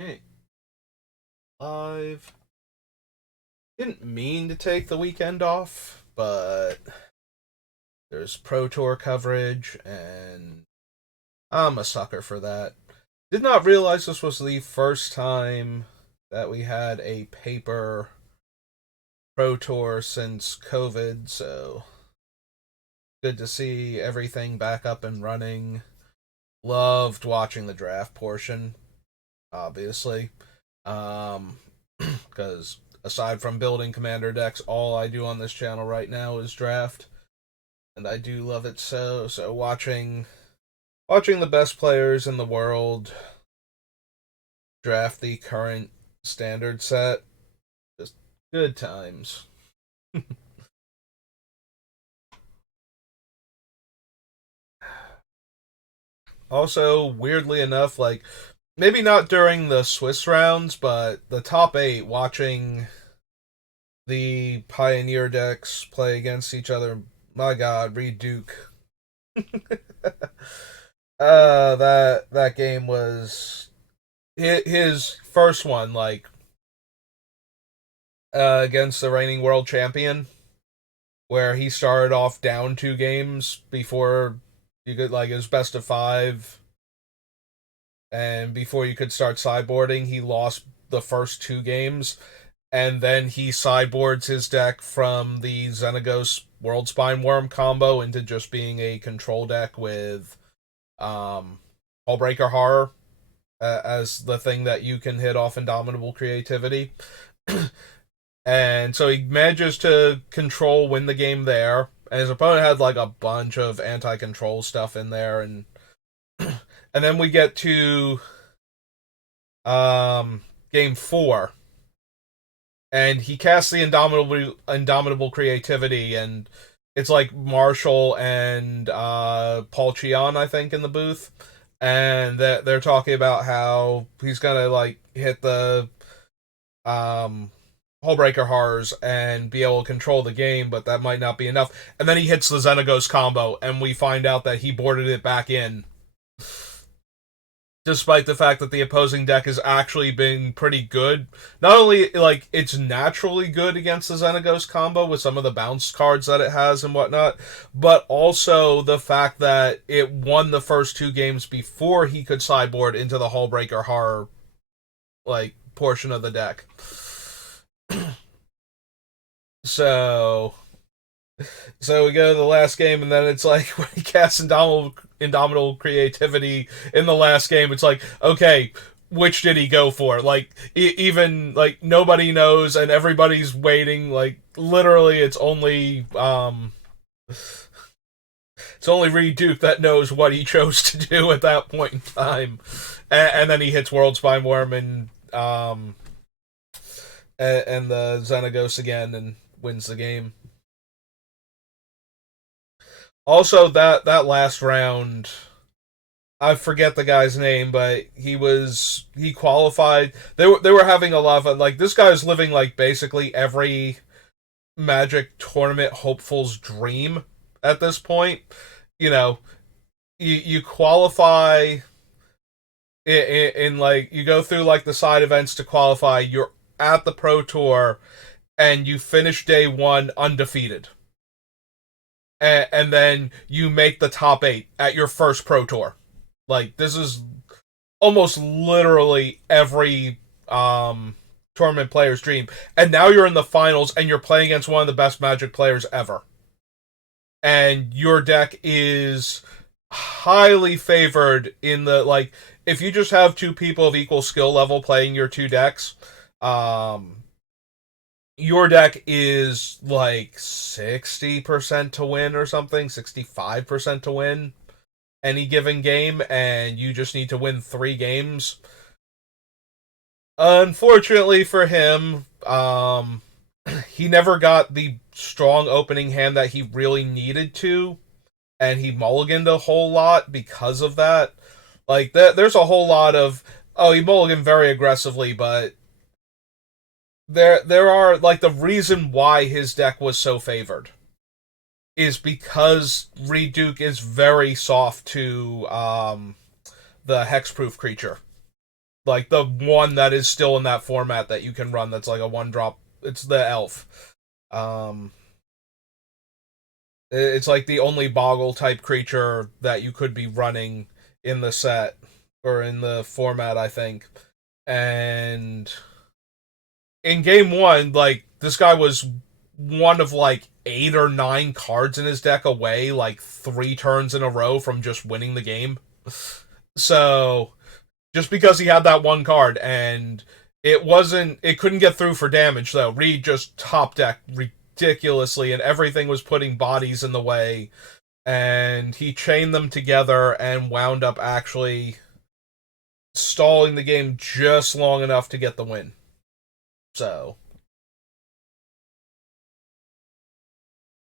Hey, live. Didn't mean to take the weekend off, but there's Pro Tour coverage, and I'm a sucker for that. Did not realize this was the first time that we had a paper Pro Tour since COVID, so good to see everything back up and running. Loved watching the draft portion, obviously. Um, because aside from building commander decks, all I do on this channel right now is draft, and I do love it so. So watching the best players in the world draft the current standard set, just good times. Also, weirdly enough, like maybe not during the Swiss rounds, but the top eight, watching the Pioneer decks play against each other. My God, Reed Duke. That game was his first one, like against the reigning world champion, where he started off down two games before you could like his best of five, and before you could start sideboarding, he lost the first two games, and then he sideboards his deck from the Xenagos World Spine Worm combo into just being a control deck with Hullbreaker Horror as the thing that you can hit off Indomitable Creativity. And so he manages to win the game there. And his opponent had like a bunch of anti-control stuff in there, and then we get to game four, and he casts the Indomitable Creativity, and it's like Marshall and Paul Cheon, I think, in the booth, and they're talking about how he's gonna like hit the Hullbreaker Horrors and be able to control the game, but that might not be enough. And then he hits the Xenagos combo, and we find out that he boarded it back in, despite the fact that the opposing deck has actually been pretty good. Not only like it's naturally good against the Xenagos combo with some of the bounce cards that it has and whatnot, but also the fact that it won the first two games before he could sideboard into the Hullbreaker Horror like portion of the deck. So we go to the last game, and then it's like when he casts Indomitable Creativity in the last game, it's like, okay, which did he go for? Like, even, like, nobody knows, and everybody's waiting. Like, literally, it's only Reed Duke that knows what he chose to do at that point in time. And then he hits World Spine Worm and the Xenagos again and wins the game. Also, that last round, I forget the guy's name, but he qualified. They were having a lot of like this guy's living like basically every Magic tournament hopeful's dream at this point. You know, you qualify in like you go through like the side events to qualify. You're at the Pro Tour, and you finish day one undefeated, and then you make the top eight at your first Pro Tour. Like this is almost literally every tournament player's dream. And now you're in the finals, and you're playing against one of the best Magic players ever. And your deck is highly favored in the like if you just have two people of equal skill level playing your two decks, your deck is like 60% to win or something, 65% to win any given game, and you just need to win three games. Unfortunately for him, he never got the strong opening hand that he really needed to, and he mulliganed a whole lot because of that. Like, there's a whole lot of, oh, he mulliganed very aggressively, but there are, like, the reason why his deck was so favored is because Reed Duke is very soft to the hexproof creature. Like the one that is still in that format that you can run that's like a one drop. It's the elf. Um, it's like the only boggle type creature that you could be running in the set or in the format, I think. And in game one, like this guy was one of like 8 or 9 cards in his deck away, like 3 turns in a row from just winning the game. So just because he had that one card and it couldn't get through for damage though. Reed just top deck ridiculously and everything was putting bodies in the way and he chained them together and wound up actually stalling the game just long enough to get the win. So,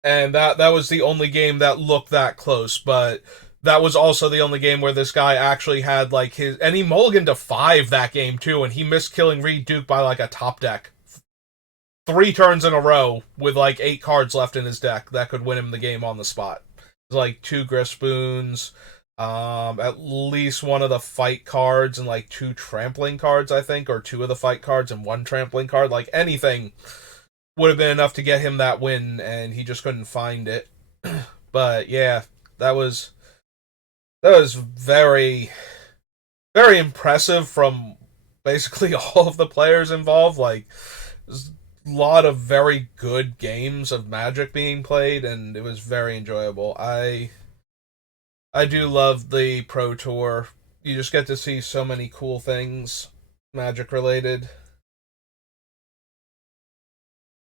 and that was the only game that looked that close, but that was also the only game where this guy actually had like his and he mulliganed to 5 that game too, and he missed killing Reed Duke by like a top deck. 3 turns in a row with like 8 cards left in his deck that could win him the game on the spot. Like 2 Griff Spoons, at least one of the fight cards and like 2 trampling cards, I think, or 2 of the fight cards and 1 trampling card. Like anything would have been enough to get him that win, and he just couldn't find it. But yeah, that was very very impressive from basically all of the players involved. Like, there's a lot of very good games of Magic being played, and it was very enjoyable. I do love the Pro Tour. You just get to see so many cool things Magic related.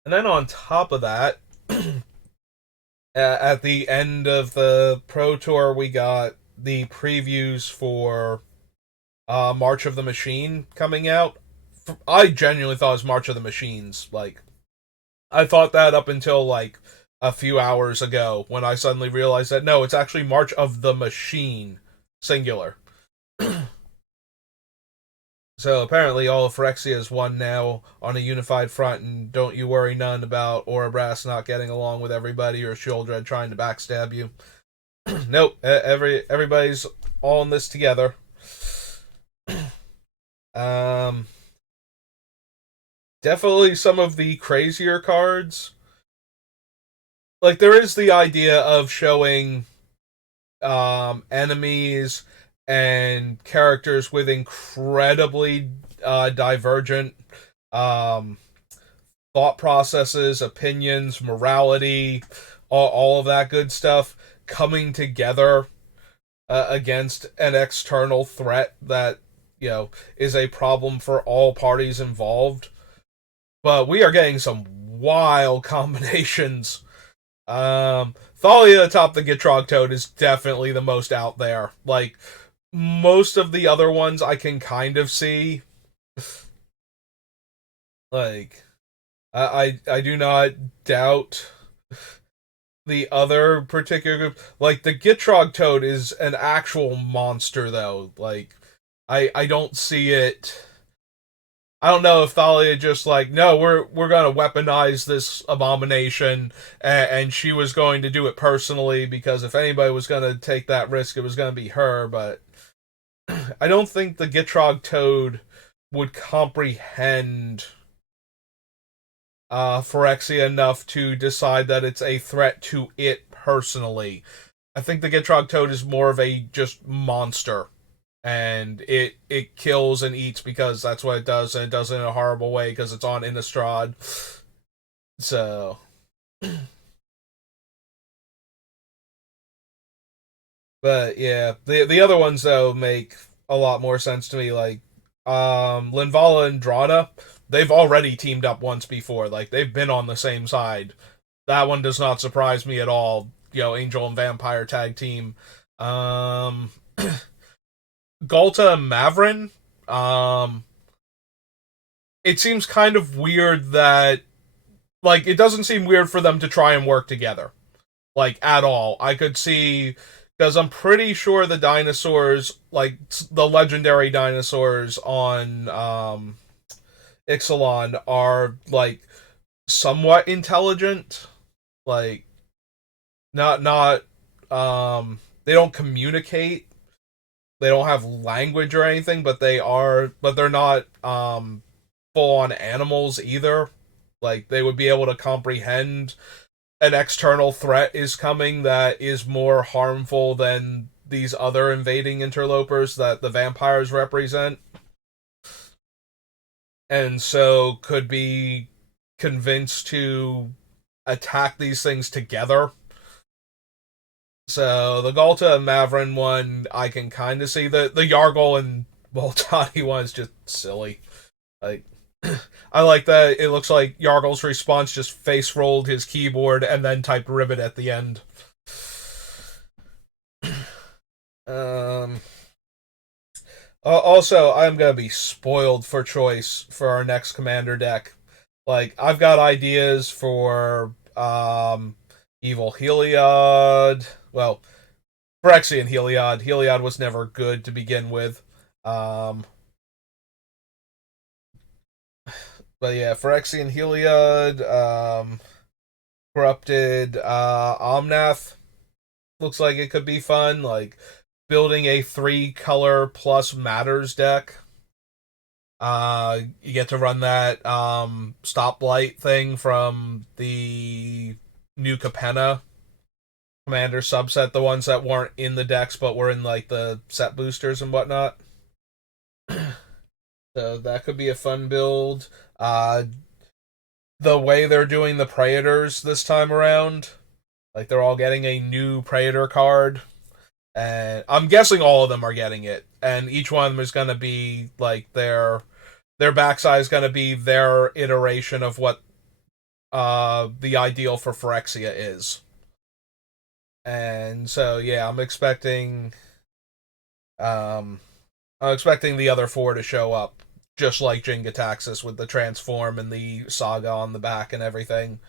And then on top of that, at the end of the Pro Tour, we got the previews for March of the Machine coming out. I genuinely thought it was March of the Machines. Like, I thought that up until like a few hours ago when I suddenly realized that no, it's actually March of the Machine, singular. So apparently all of Phyrexia is one now on a unified front, and don't you worry none about Orabrass not getting along with everybody or Shieldred trying to backstab you. Nope, everybody's all in this together. Um, Definitely some of the crazier cards. Like there is the idea of showing enemies and characters with incredibly divergent um, thought processes, opinions, morality, all of that good stuff coming together against an external threat that is a problem for all parties involved. But we are getting some wild combinations. Thalia atop the Gitrog Toad is definitely the most out there. Like, most of the other ones I can kind of see. Like, I do not doubt the other particular group. Like, the Gitrog Toad is an actual monster, though. Like, I don't see it. I don't know if Thalia just like, no, we're gonna weaponize this abomination, and she was going to do it personally because if anybody was gonna take that risk, it was gonna be her. But I don't think the Gitrog Toad would comprehend Phyrexia enough to decide that it's a threat to it personally. I think the Gitrog Toad is more of a just monster, and it kills and eats because that's what it does, and it does it in a horrible way because it's on Innistrad. So, but yeah, the other ones though make a lot more sense to me. Like, Linvala and Drada, they've already teamed up once before. Like they've been on the same side. That one does not surprise me at all. Angel and Vampire tag team. Um, Galta and Mavrin. It seems kind of weird that like it doesn't seem weird for them to try and work together like at all. I could see because I'm pretty sure the dinosaurs, like the legendary dinosaurs on Ixalan, are like somewhat intelligent. Like not they don't communicate they don't have language or anything, but they're not full on animals either. Like they would be able to comprehend an external threat is coming that is more harmful than these other invading interlopers that the vampires represent, and so could be convinced to attack these things together. So the Galta and Mavrin one, I can kind of see. The Yargol and Voltani one is just silly. Like, I like that. It looks like Yargol's response just face rolled his keyboard and then typed ribbit at the end. Um. Also, I'm gonna be spoiled for choice for our next commander deck. Like, I've got ideas for Evil Heliod. Well, Phyrexian Heliod. Heliod was never good to begin with. Um, but yeah, Phyrexian Heliod. Corrupted Omnath. Looks like it could be fun. Like, building a 3-color plus matters deck. You get to run that stoplight thing from the new Capenna commander subset, the ones that weren't in the decks but were in like the set boosters and whatnot. So that could be a fun build. The way they're doing the Praetors this time around, like they're all getting a new Praetor card, and I'm guessing all of them are getting it, and each one of them is going to be like their backside is going to be their iteration of what the ideal for Phyrexia is. And so yeah, I'm expecting the other 4 to show up, just like Jingataxis with the transform and the saga on the back and everything.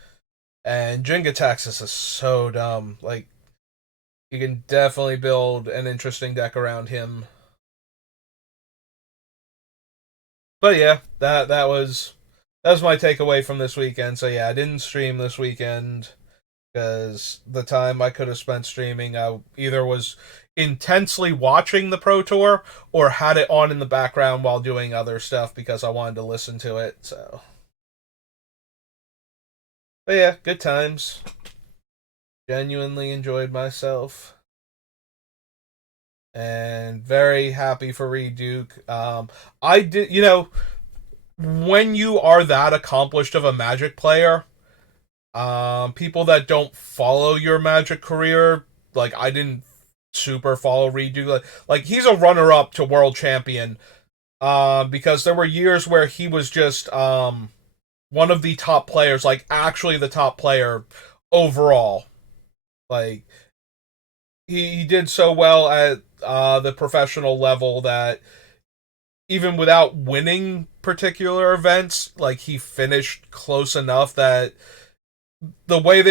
And Jingataxis is so dumb. Like, you can definitely build an interesting deck around him. But yeah, that was my takeaway from this weekend. So yeah, I didn't stream this weekend because the time I could have spent streaming, I either was intensely watching the Pro Tour or had it on in the background while doing other stuff because I wanted to listen to it. So, but yeah, good times. Genuinely enjoyed myself. And very happy for Reed Duke. I did, when you are that accomplished of a Magic player, people that don't follow your Magic career, like I didn't super follow Reed Duke. Like he's a runner-up to world champion, because there were years where he was just one of the top players, like actually the top player overall. Like he did so well at the professional level that even without winning particular events, like he finished close enough that the way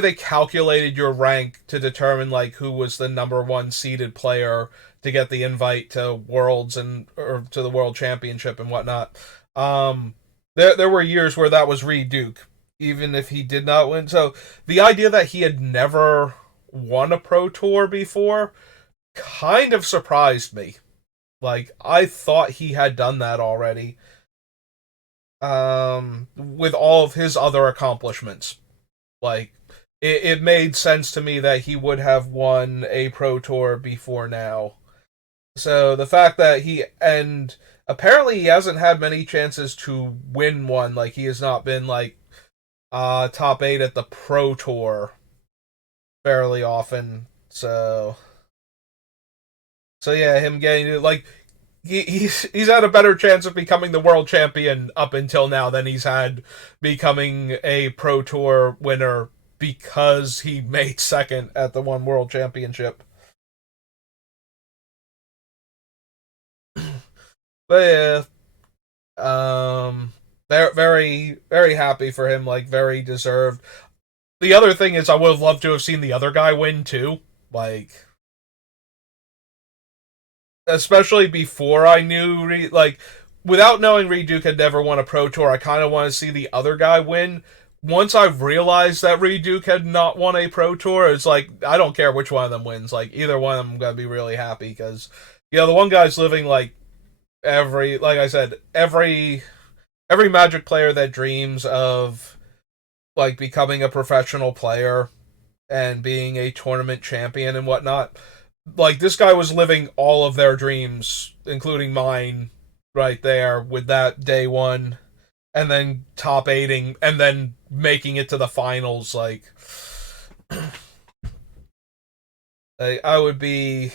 they calculated your rank to determine like who was the number 1 seeded player to get the invite to Worlds and or to the World Championship and whatnot. There were years where that was Reed Duke, even if he did not win. So the idea that he had never won a Pro Tour before kind of surprised me. Like I thought he had done that already. With all of his other accomplishments. Like, it made sense to me that he would have won a Pro Tour before now. So the fact that and apparently he hasn't had many chances to win one. Like, he has not been, like, top 8 at the Pro Tour fairly often. So yeah, him getting to, like, he's had a better chance of becoming the world champion up until now than he's had becoming a Pro Tour winner because he made second at the one world championship. But yeah, very very happy for him. Like very deserved. The other thing is, I would have loved to have seen the other guy win too. Like especially before I knew like without knowing Reed Duke had never won a Pro Tour, I kind of want to see the other guy win. Once I've realized that Reed Duke had not won a Pro Tour, it's like I don't care which one of them wins. Like either one of them, I'm gonna be really happy because The one guy's living like like I said, every Magic player that dreams of like becoming a professional player and being a tournament champion and whatnot. Like this guy was living all of their dreams, including mine, right there with that day one, and then top eighting, and then making it to the finals. Like, I would be,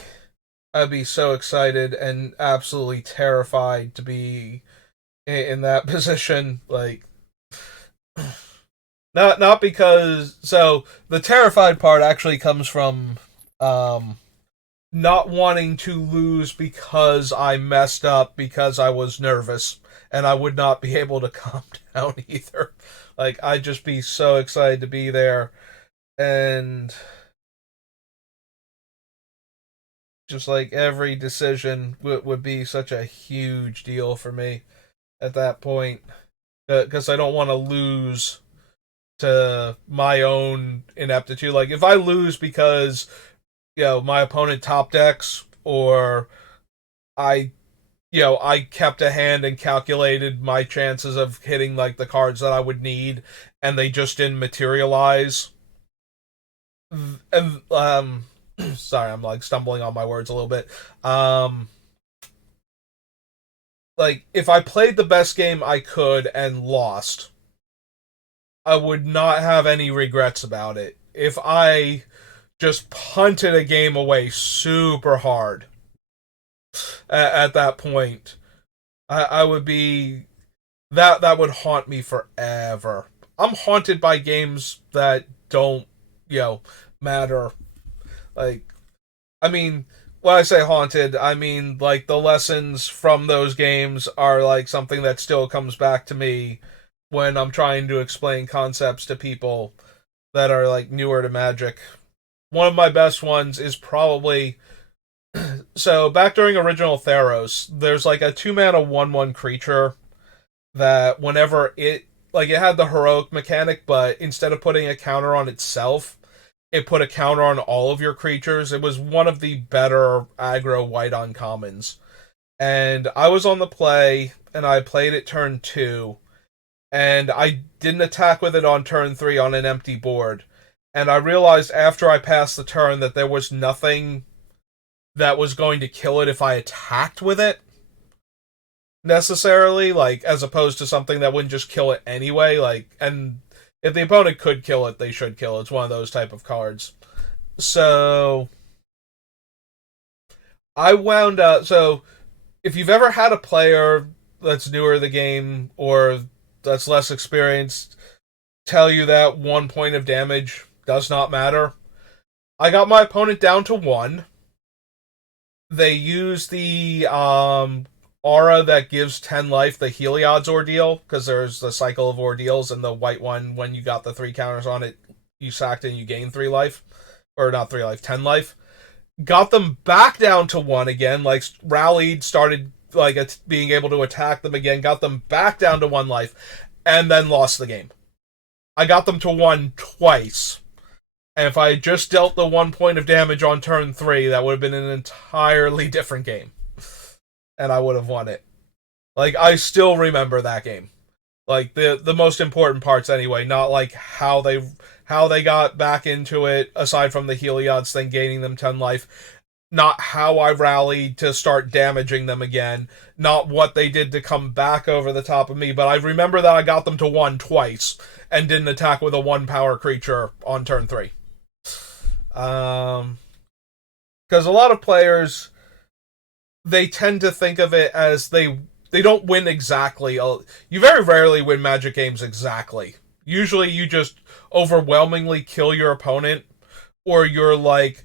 I'd be so excited and absolutely terrified to be in that position. Like, not because the terrified part actually comes from um not wanting to lose because I messed up because I was nervous and I would not be able to calm down either. Like I'd just be so excited to be there and just like every decision would be such a huge deal for me at that point because I don't want to lose to my own ineptitude. Like if I lose because my opponent top decks or I I kept a hand and calculated my chances of hitting like the cards that I would need, and they just didn't materialize. And sorry, I'm like stumbling on my words a little bit. Um, like if I played the best game I could and lost, I would not have any regrets about it. If I just punted a game away super hard at that point, I would be that would haunt me forever. I'm haunted by games that don't, matter. Like, I mean, when I say haunted, I mean like the lessons from those games are like something that still comes back to me when I'm trying to explain concepts to people that are like newer to Magic. One of my best ones is probably so back during original Theros, there's like a 2 mana 1/1 creature that whenever it had the heroic mechanic, but instead of putting a counter on itself, it put a counter on all of your creatures. It was one of the better aggro white uncommons. And I was on the play and I played it turn 2 and I didn't attack with it on turn 3 on an empty board. And I realized after I passed the turn that there was nothing that was going to kill it if I attacked with it necessarily, like as opposed to something that wouldn't just kill it anyway. Like, and if the opponent could kill it, they should kill it. It's one of those type of cards. So I wound up. So if you've ever had a player that's newer to the game or that's less experienced tell you that 1 point of damage does not matter, I got my opponent down to 1. They use the aura that gives 10 life, the Heliod's ordeal, because there's the cycle of ordeals, and the white one, when you got the 3 counters on it, you sacked it and you gain 3 life. Or not 3 life, 10 life. Got them back down to 1 again, like rallied, started like being able to attack them again, got them back down to 1 life, and then lost the game. I got them to 1 twice. And if I had just dealt the 1 point of damage on turn 3, that would have been an entirely different game. And I would have won it. Like, I still remember that game. Like, the most important parts anyway, not like how they got back into it, aside from the Heliod's thing gaining them 10 life. Not how I rallied to start damaging them again. Not what they did to come back over the top of me. But I remember that I got them to 1 twice and didn't attack with a 1 power creature on turn 3. Because a lot of players, they tend to think of it as they don't win exactly. You very rarely win Magic games exactly. Usually you just overwhelmingly kill your opponent, or you're like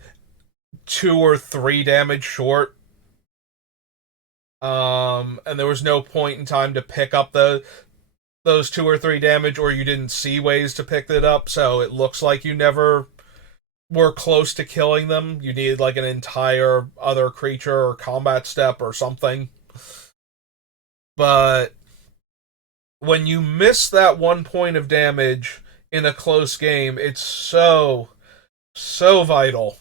2 or 3 damage short. And there was no point in time to pick up those 2 or 3 damage, or you didn't see ways to pick it up, so it looks like you never were close to killing them. You needed like an entire other creature or combat step or something. But when you miss that 1 point of damage in a close game, it's so vital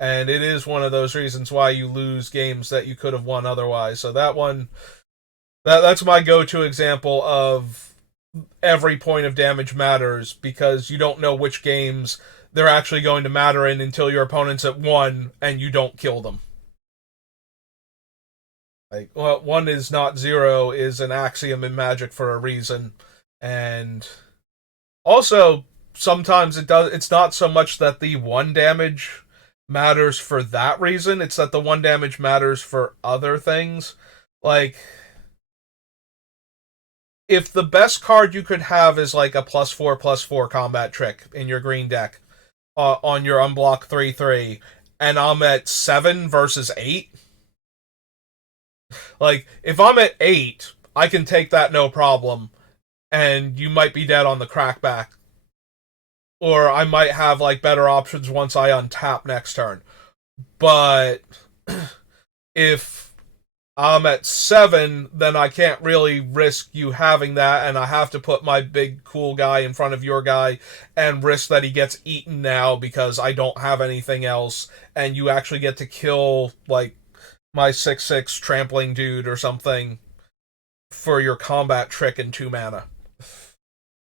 And it is one of those reasons why you lose games that you could have won otherwise. So that one, that's my go-to example of every point of damage matters, because you don't know which games they're actually going to matter in until your opponent's at 1 and you don't kill them. Like, well, 1 is not 0 is an axiom in Magic for a reason. And also, sometimes it's not so much that the 1 damage matters for that reason, it's that the 1 damage matters for other things. Like, if the best card you could have is like a +4/+4 combat trick in your green deck, on your unblock 3/3, and I'm at 7 versus 8, like, if I'm at 8, I can take that no problem, and you might be dead on the crackback. Or I might have, like, better options once I untap next turn. But if I'm at 7, then I can't really risk you having that, and I have to put my big cool guy in front of your guy and risk that he gets eaten now because I don't have anything else, and you actually get to kill, like, my 6/6 trampling dude or something for your combat trick in 2 mana.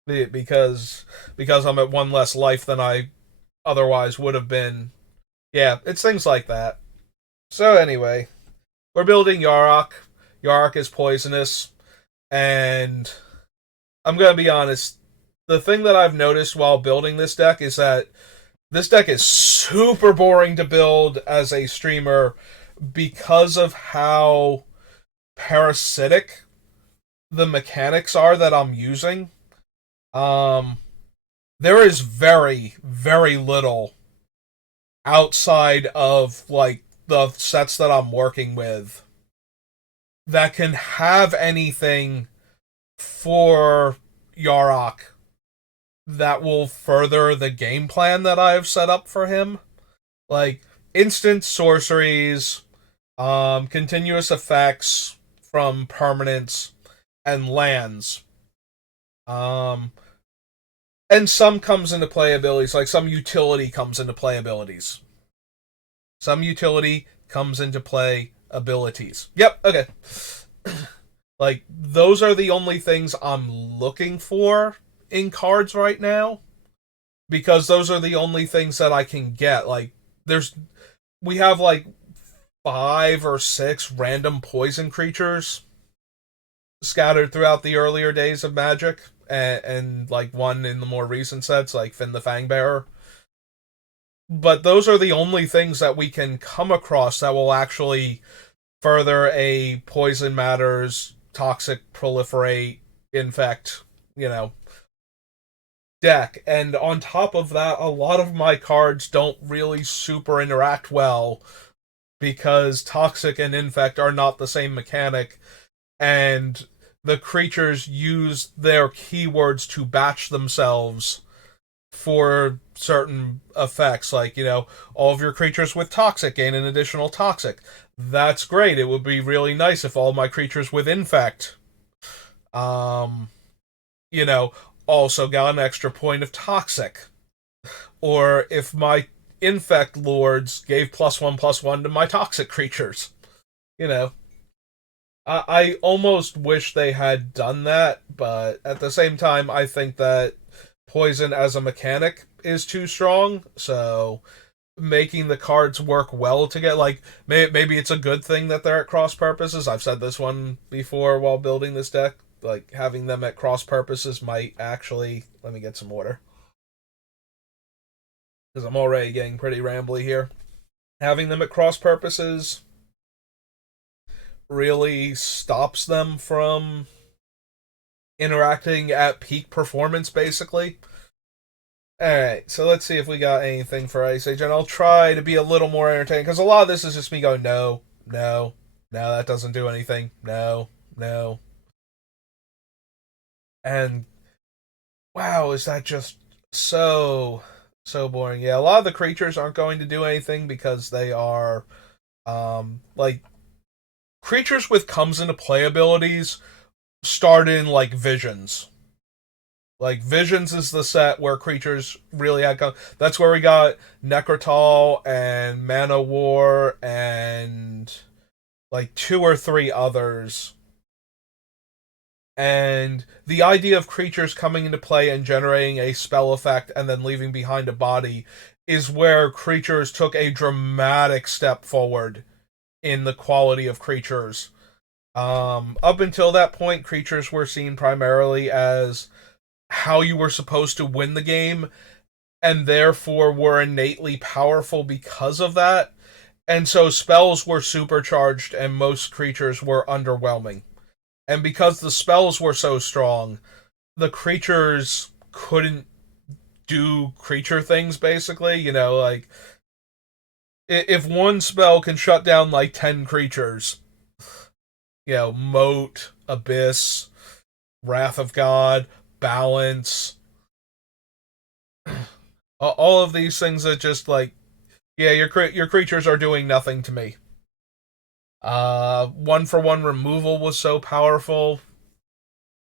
Because I'm at 1 less life than I otherwise would have been. Yeah, it's things like that. So anyway, we're building Yarok. Yarok is poisonous, and I'm gonna be honest. The thing that I've noticed while building this deck is that this deck is super boring to build as a streamer because of how parasitic the mechanics are that I'm using. Um, there is very, very little outside of, like, the sets that I'm working with that can have anything for Yarok that will further the game plan that I have set up for him. Like, instant sorceries, continuous effects from permanents, and lands. Um, and some comes into play abilities, like some utility comes into play abilities. Some utility comes into play abilities. Yep, okay. Like, those are the only things I'm looking for in cards right now, because those are the only things that I can get. Like, we have like 5 or 6 random poison creatures scattered throughout the earlier days of Magic, and like 1 in the more recent sets, like Finn the Fangbearer. But those are the only things that we can come across that will actually further a poison matters, toxic, proliferate, infect, deck. And on top of that, a lot of my cards don't really super interact well because toxic and infect are not the same mechanic, and the creatures use their keywords to batch themselves for certain effects. Like, all of your creatures with toxic gain an additional toxic. That's great. It would be really nice if all my creatures with infect, um, you know, also got an extra point of toxic. Or if my infect lords gave +1/+1 to my toxic creatures. You know, I almost wish they had done that, but at the same time, I think that poison as a mechanic is too strong, so making the cards work well together, like, maybe it's a good thing that they're at cross purposes. I've said this one before while building this deck. Like, having them at cross purposes might actually. Let me get some water, because I'm already getting pretty rambly here. Having them at cross purposes really stops them from interacting at peak performance, basically. Alright, so let's see if we got anything for Ice Age, and I'll try to be a little more entertaining, because a lot of this is just me going, no, no, no, that doesn't do anything, no, no. And, wow, is that just so, so boring. Yeah, a lot of the creatures aren't going to do anything because they are, like, creatures with comes into play abilities start in, like, visions. Like Visions is the set where creatures really had. That's where we got Necrotal and Mana War and like two or three others. And the idea of creatures coming into play and generating a spell effect and then leaving behind a body is where creatures took a dramatic step forward in the quality of creatures. Up until that point, creatures were seen primarily as how you were supposed to win the game, and therefore were innately powerful because of that. And so spells were supercharged, and most creatures were underwhelming. And because the spells were so strong, the creatures couldn't do creature things, basically. You know, like, if one spell can shut down like 10 creatures, you know, Moat, Abyss, Wrath of God, Balance, all of these things that just like, yeah, your creatures are doing nothing to me. One for one removal was so powerful.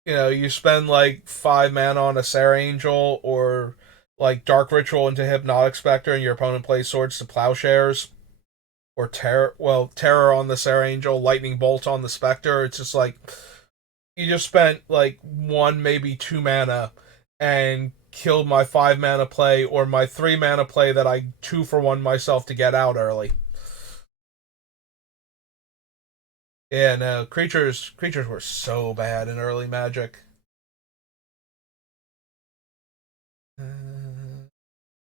You know, you spend like 5 mana on a Sarah Angel or like Dark Ritual into Hypnotic Spectre, and your opponent plays Swords to Plowshares or Terror on the Sarah Angel, Lightning Bolt on the Spectre. It's just like you just spent like 1, maybe 2 mana and killed my 5 mana play or my 3 mana play that I 2 for 1 myself to get out early. Yeah, no, creatures were so bad in early Magic.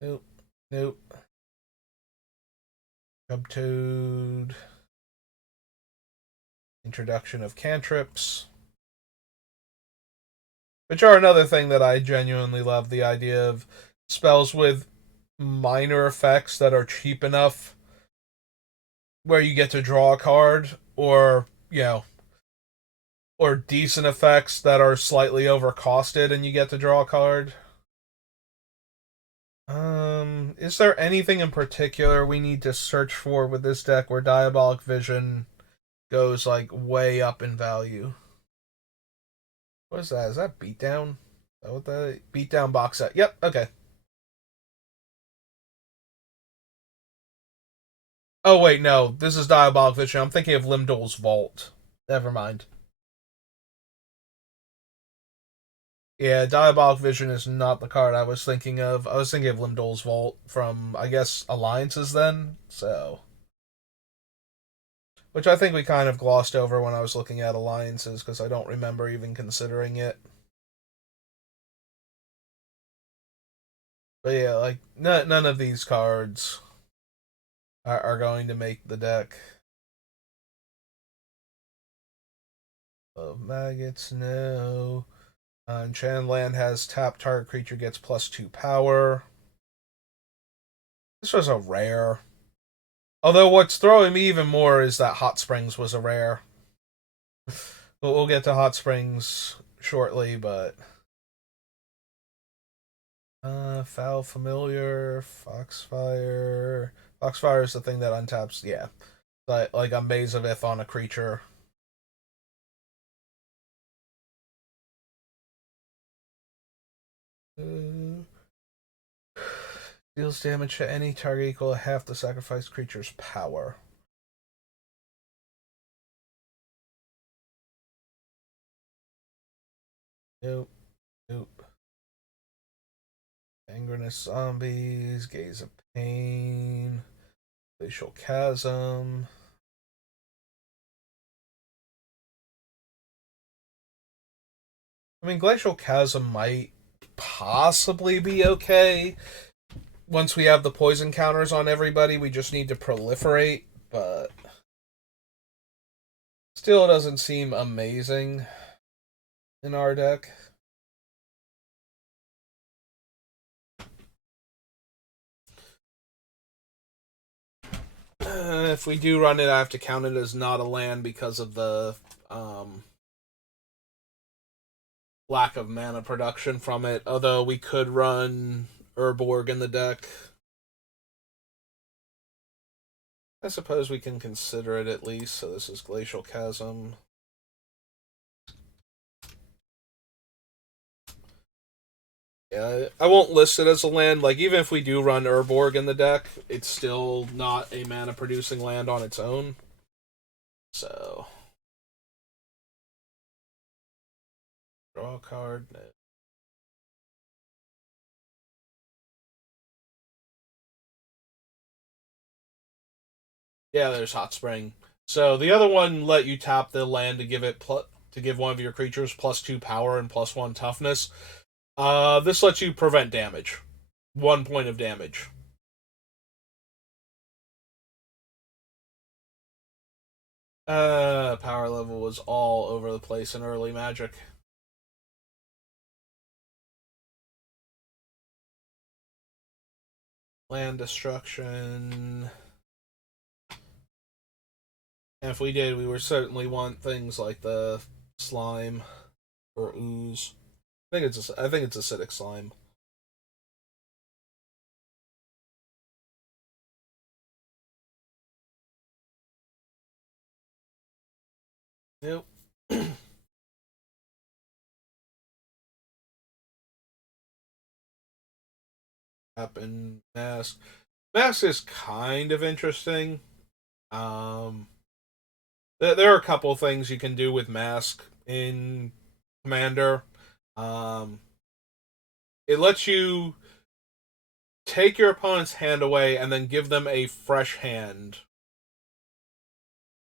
Nope, nope. Subtoad. Introduction of cantrips, which are another thing that I genuinely love. The idea of spells with minor effects that are cheap enough where you get to draw a card, or, you know, or decent effects that are slightly overcosted and you get to draw a card. Is there anything in particular we need to search for with this deck where Diabolic Vision goes like way up in value? What is that? Is that Beatdown? Is that what the Beatdown box set? Yep, okay. Oh wait, no, this is Diabolic Vision. I'm thinking of Limdol's Vault. Never mind. Yeah, Diabolic Vision is not the card I was thinking of. I was thinking of Limdol's Vault from, I guess, Alliances then. So, which I think we kind of glossed over when I was looking at Alliances because I don't remember even considering it. But yeah, like none of these cards are going to make the deck. Of Maggots, no. Chandland has tap target creature gets +2 power. This was a rare. Although what's throwing me even more is that Hot Springs was a rare. But we'll get to Hot Springs shortly, but Foul Familiar, Foxfire. Foxfire is the thing that untaps, yeah. Like a Maze of Ith on a creature. Uh, deals damage to any target equal to half the sacrificed creature's power. Nope. Nope. Gangrenous Zombies, Gaze of Pain, Glacial Chasm. I mean, Glacial Chasm might possibly be okay. Once we have the poison counters on everybody, we just need to proliferate, but still doesn't seem amazing in our deck. If we do run it, I have to count it as not a land because of the lack of mana production from it. Although we could run Urborg in the deck. I suppose we can consider it at least. So this is Glacial Chasm. I won't list it as a land. Like, even if we do run Urborg in the deck, it's still not a mana producing land on its own. So, draw a card. No. Yeah, there's Hot Spring. So the other one let you tap the land to to give one of your creatures +2 power and +1 toughness. This lets you prevent damage, 1 point of damage. Power level was all over the place in early Magic. Land destruction. And if we did, we would certainly want things like the slime or ooze. I think it's acidic slime. Yep. Happen mask. Mask is kind of interesting. Um, there are a couple things you can do with mask in Commander. Um, it lets you take your opponent's hand away and then give them a fresh hand,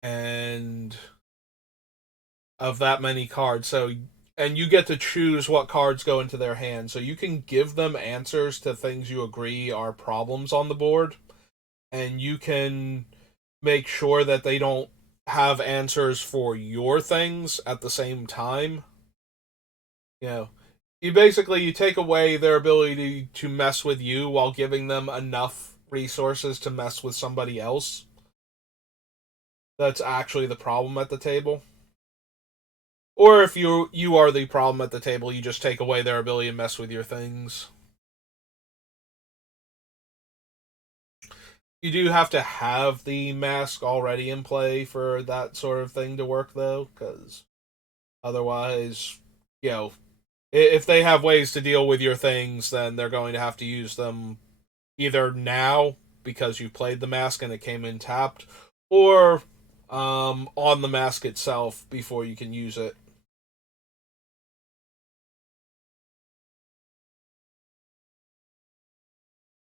and of that many cards. So, and you get to choose what cards go into their hand. So you can give them answers to things you agree are problems on the board, and you can make sure that they don't have answers for your things at the same time. You know, you take away their ability to mess with you while giving them enough resources to mess with somebody else. That's actually the problem at the table. Or if you are the problem at the table, you just take away their ability to mess with your things. You do have to have the mask already in play for that sort of thing to work, though, because otherwise, you know, if they have ways to deal with your things, then they're going to have to use them either now because you played the mask and it came in tapped, or on the mask itself before you can use it.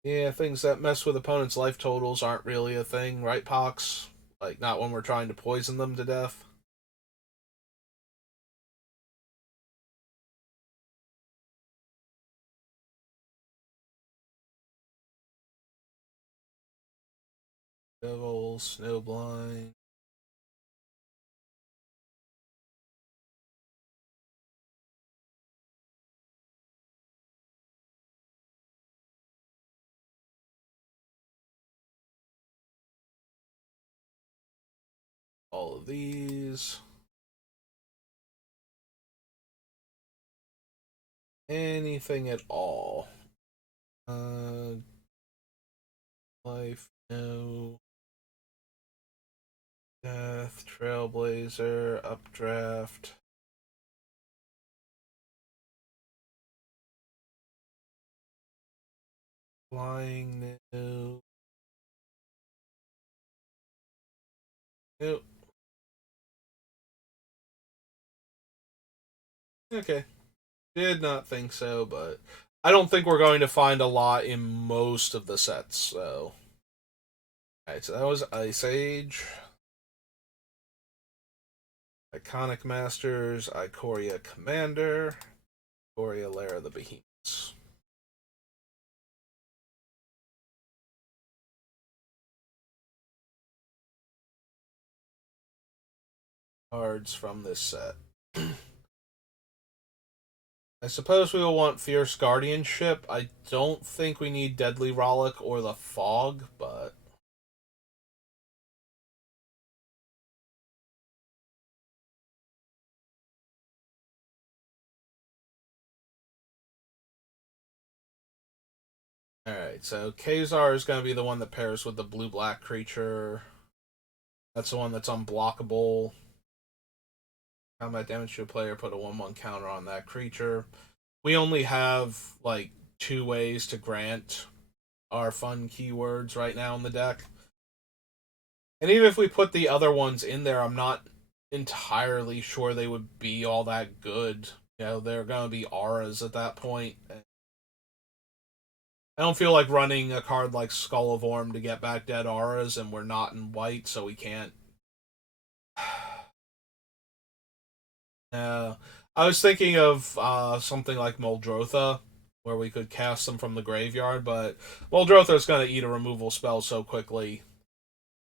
Yeah, things that mess with opponents' life totals aren't really a thing, right, Pox? Like, not when we're trying to poison them to death. Devil, Snowblind. All of these. Anything at all. Uh, Life, no. Death, Trailblazer, Updraft. Flying, no. Nope. Okay. Did not think so, but I don't think we're going to find a lot in most of the sets, so. Alright, so that was Ice Age. Iconic Masters, Ikoria Commander, Ikoria Lair of the Behemoths. Cards from this set. I suppose we will want Fierce Guardianship. I don't think we need Deadly Rollick or the Fog, but alright, so Kazar is going to be the one that pairs with the blue black creature. That's the one that's unblockable. Combat damage to a player, put a 1/1 counter on that creature. we only have like two ways to grant our fun keywords right now in the deck. And even if we put the other ones in there, I'm not entirely sure they would be all that good. You know, they're going to be auras at that point. I don't feel like running a card like Skull of Orm to get back dead auras, and we're not in white, so we can't. I was thinking of something like Muldrotha, where we could cast them from the graveyard, but Muldrotha is going to eat a removal spell so quickly,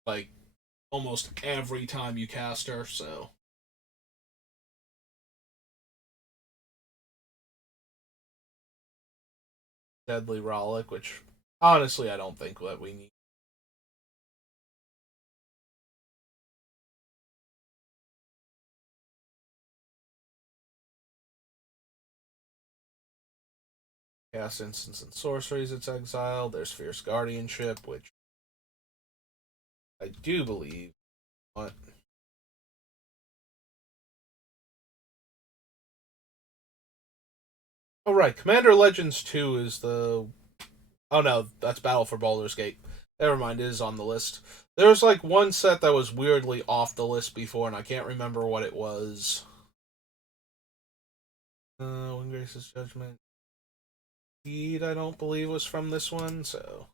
like almost every time you cast her, so. Deadly Rollick, which honestly I don't think that we need. Cast instants and sorceries, it's exiled. There's Fierce Guardianship, which I do believe. What? Oh, right. Commander Legends 2 is the. Oh, no, that's Battle for Baldur's Gate. Never mind, it is on the list. There was like one set that was weirdly off the list before, and I can't remember what it was. Grace's Judgment. Indeed, I don't believe was from this one, so.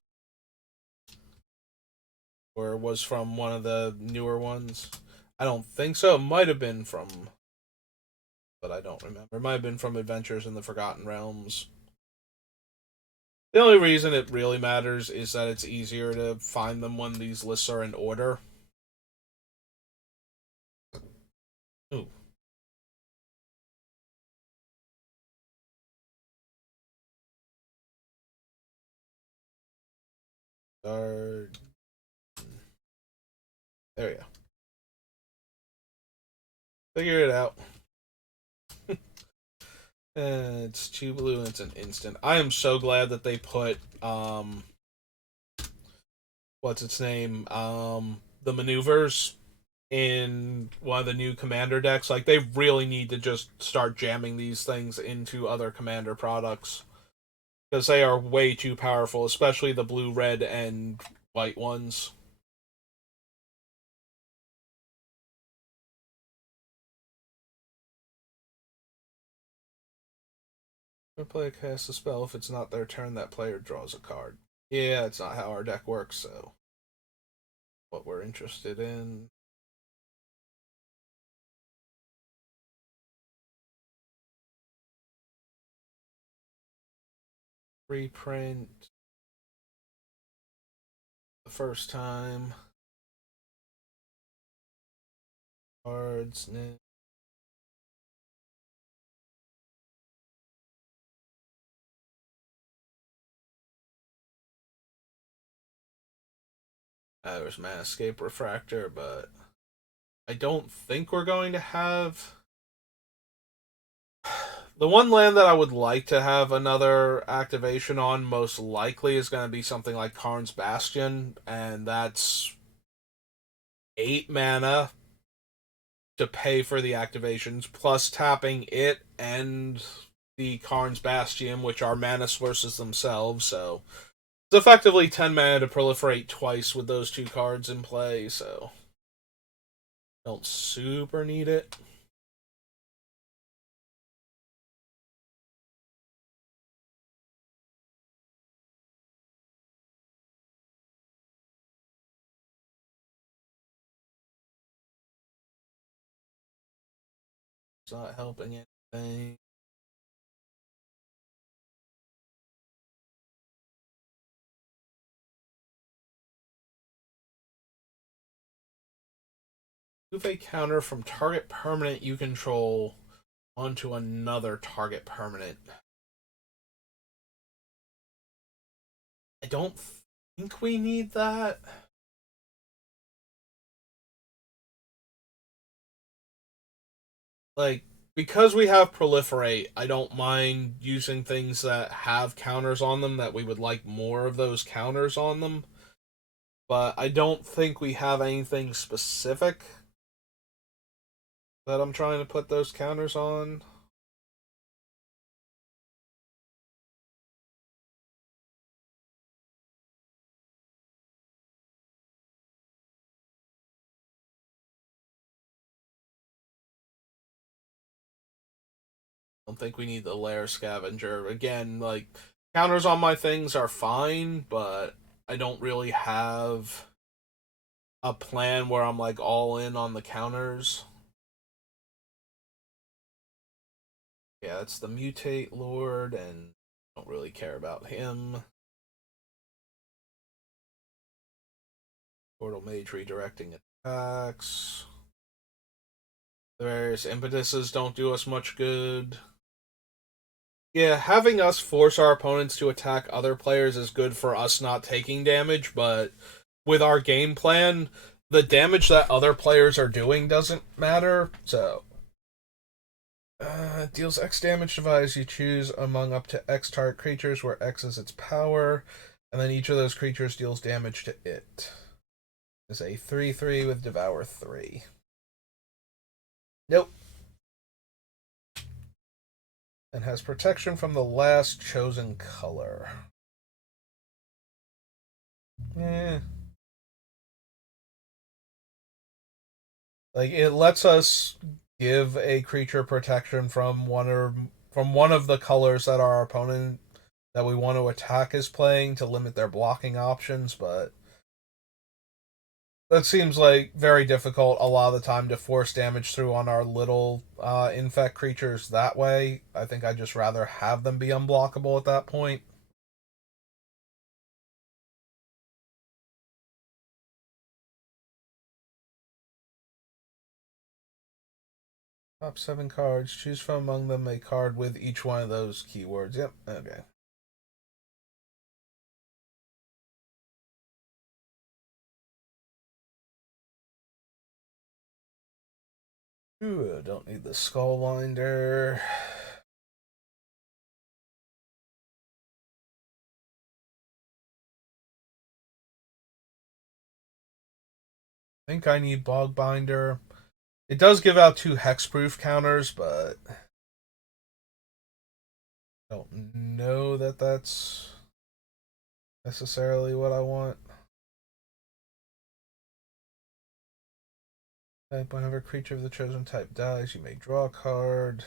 Or was from one of the newer ones. I don't think so. It might have been from, but I don't remember. It might have been from Adventures in the Forgotten Realms. The only reason it really matters is that it's easier to find them when these lists are in order. Ooh. There we go. Figure it out. It's 2 blue and it's an instant. I am so glad that they put what's its name? The maneuvers in one of the new commander decks. Like they really need to just start jamming these things into other commander products. Because they are way too powerful, especially the blue, red, and white ones. When a player casts a spell, if it's not their turn, that player draws a card. Yeah, it's not how our deck works, so what we're interested in. Reprint the first time. Cards. There's Manscape Refractor, but I don't think we're going to have. The one land that I would like to have another activation on most likely is going to be something like Karn's Bastion, and that's 8 mana to pay for the activations, plus tapping it and the Karn's Bastion, which are mana sources themselves, so it's effectively 10 mana to proliferate twice with those two cards in play, so don't super need it. It's not helping anything. Move a counter from target permanent you control onto another target permanent. I don't think we need that. Like, because we have proliferate, I don't mind using things that have counters on them that we would like more of those counters on them. But I don't think we have anything specific that I'm trying to put those counters on. don't think we need the lair scavenger. Again, like, counters on my things are fine, but I don't really have a plan where I'm like all in on the counters. Yeah, it's the Mutate Lord, and don't really care about him. Portal Mage redirecting attacks. The various impetuses don't do us much good. Yeah, having us force our opponents to attack other players is good for us not taking damage, but with our game plan, the damage that other players are doing doesn't matter, so. Deals X damage to vials you choose among up to X target creatures, where X is its power, and then each of those creatures deals damage to it. It's a 3/3 with Devour 3. Nope. And has protection from the last chosen color. Eh. Like, it lets us give a creature protection from one of the colors that our opponent that we want to attack is playing to limit their blocking options, but that seems like very difficult a lot of the time to force damage through on our little infect creatures that way. I think I'd just rather have them be unblockable at that point. Top 7 cards. Choose from among them a card with each one of those keywords. Yep, okay. Ooh, don't need the Skullwinder. I think I need Bogbinder. It does give out 2 hexproof counters, but I don't know that that's necessarily what I want. Type whenever a creature of the chosen type dies, you may draw a card.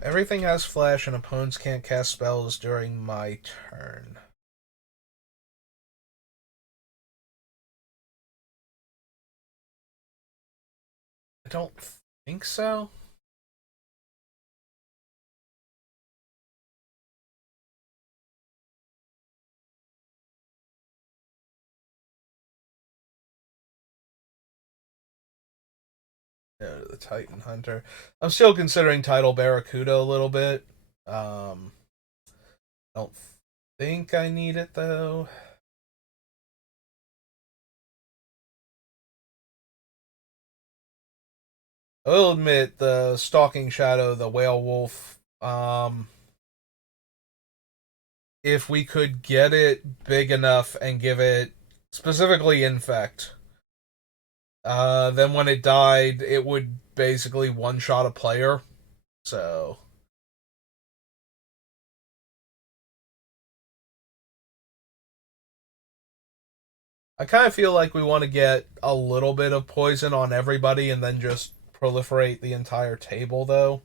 Everything has flash, and opponents can't cast spells during my turn. I don't think so. The Titan Hunter. I'm still considering Tidal Barracuda a little bit. Don't think I need it though. I will admit the Stalking Shadow, the Whale Wolf. If we could get it big enough and give it specifically Infect, then when it died, it would basically one shot a player. So I kind of feel like we want to get a little bit of poison on everybody and then just proliferate the entire table, though,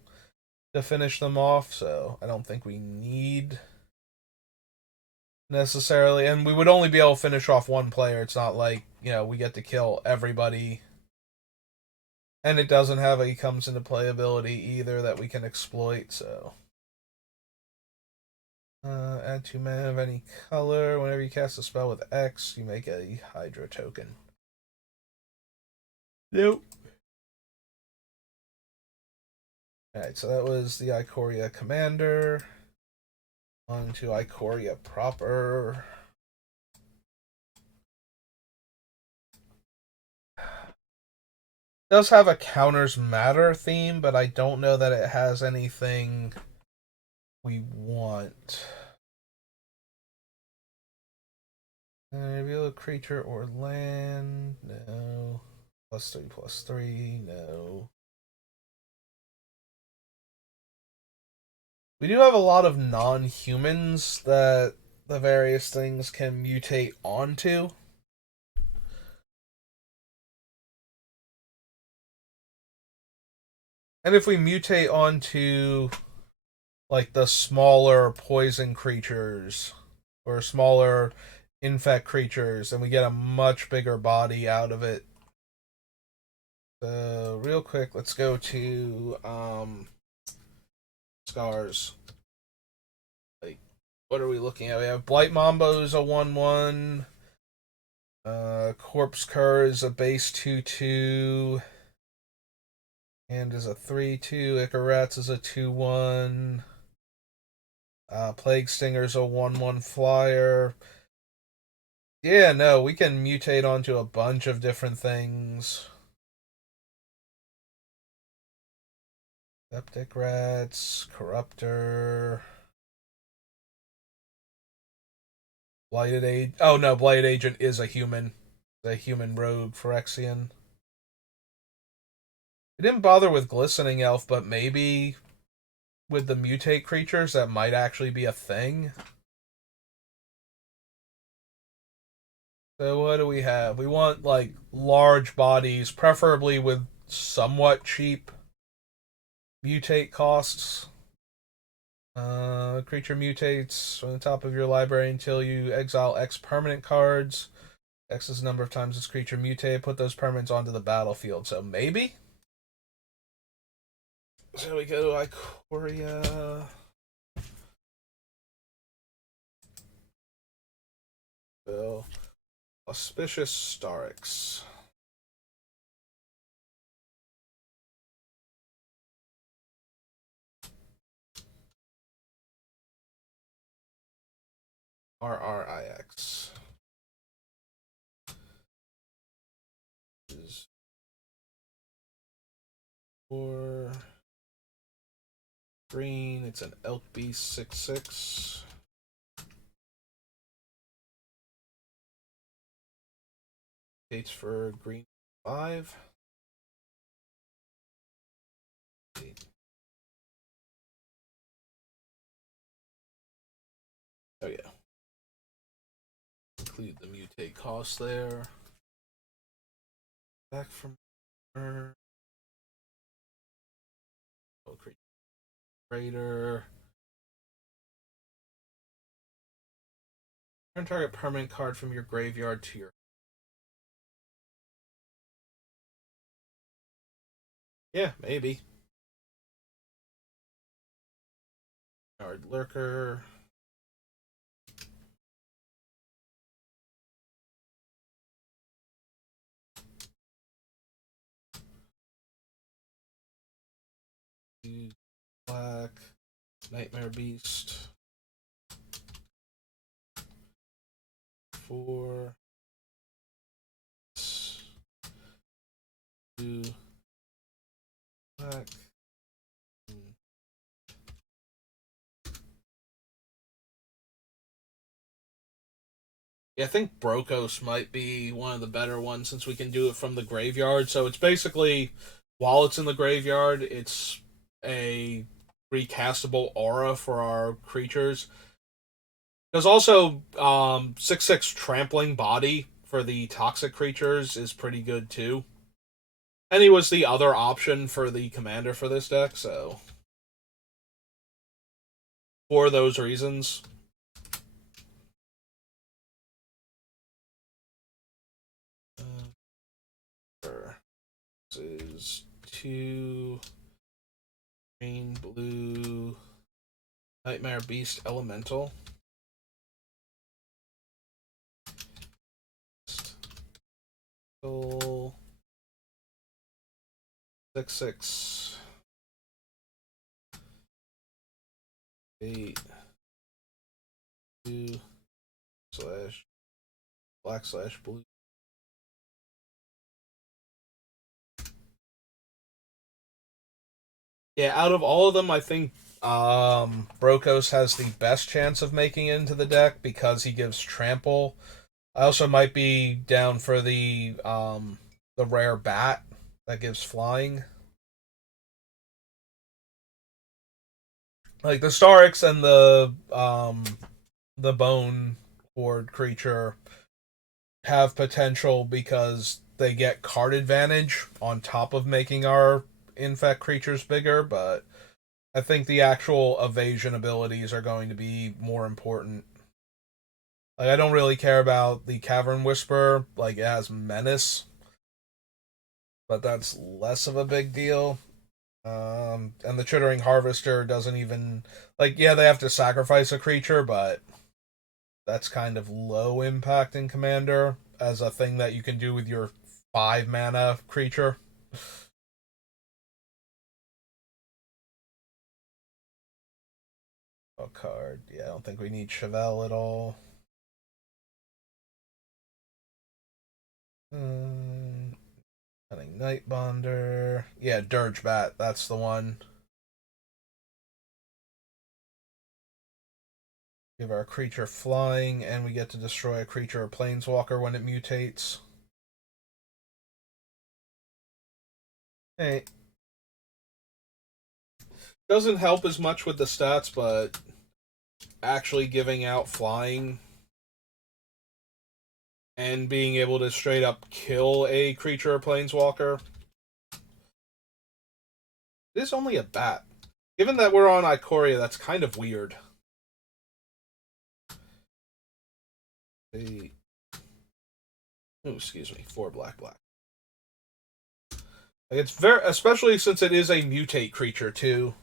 to finish them off. So I don't think we need necessarily, and we would only be able to finish off one player. It's not like, we get to kill everybody. And it doesn't have a comes into playability either that we can exploit, so. Add 2 mana of any color. Whenever you cast a spell with X, you make a Hydra token. Nope. Alright, so that was the Ikoria Commander. On to Ikoria proper. It does have a counters matter theme, but I don't know that it has anything we want. Reveal a creature or land. No. +3/+3. No. We do have a lot of non-humans that the various things can mutate onto. And if we mutate onto like the smaller poison creatures or smaller infect creatures, then we get a much bigger body out of it. So real quick, let's go to scars. Like, what are we looking at? We have Blight Mambo is a 1/1. Corpse Cur is a base 2/2. And is a 3/2. Icarats is a 2/1. Plague Stinger's a 1/1 flyer. Yeah, no, we can mutate onto a bunch of different things. Septic Rats, Corruptor, Blighted Agent. Oh no, Blighted Agent is a human. A human rogue Phyrexian. I didn't bother with Glistening Elf, but maybe with the mutate creatures, that might actually be a thing. So what do we have? We want like large bodies, preferably with somewhat cheap mutate costs. Creature mutates from the top of your library until you exile X permanent cards. X is the number of times this creature mutated. Put those permanents onto the battlefield. So maybe. So we go to Ikoria. So Auspicious Starix. RRIX. Is for green. It's an Elk Beast 6/6. Dates for green 5. Oh yeah. Include the mutate cost there. Back from her. Oh, creature raider. Turn target permanent card from your graveyard to your. Yeah, maybe. Card lurker. Black. Nightmare Beast. 4. 2. Black. Yeah, I think Brokos might be one of the better ones since we can do it from the graveyard. So it's basically, while it's in the graveyard, it's a recastable aura for our creatures. There's also 6/6 trampling body for the toxic creatures is pretty good too. And he was the other option for the commander for this deck, so for those reasons. This is 2 green, blue, Nightmare Beast Elemental. Soul 6/6 8 2 slash black slash blue. Yeah, out of all of them, I think Brokos has the best chance of making it into the deck because he gives trample. I also might be down for the rare bat that gives flying. Like the Starix and the bone horde creature have potential because they get card advantage on top of making our infect creatures bigger, but I think the actual evasion abilities are going to be more important. Like, I don't really care about the Cavern Whisperer, like, it has menace, but that's less of a big deal. And the Chittering Harvester doesn't even, like, yeah, they have to sacrifice a creature, but that's kind of low impact in Commander as a thing that you can do with your 5 mana creature. A card. Yeah, I don't think we need Chevelle at all. Um, Cunning Nightbonder. Yeah, Dirge Bat. That's the one. Give our creature flying, and we get to destroy a creature or planeswalker when it mutates. Hey, doesn't help as much with the stats, but actually giving out flying and being able to straight up kill a creature or planeswalker. It is only a bat. Given that we're on Ikoria, that's kind of weird. The oh, excuse me, 4 black. Like, it's very, especially since it is a mutate creature too.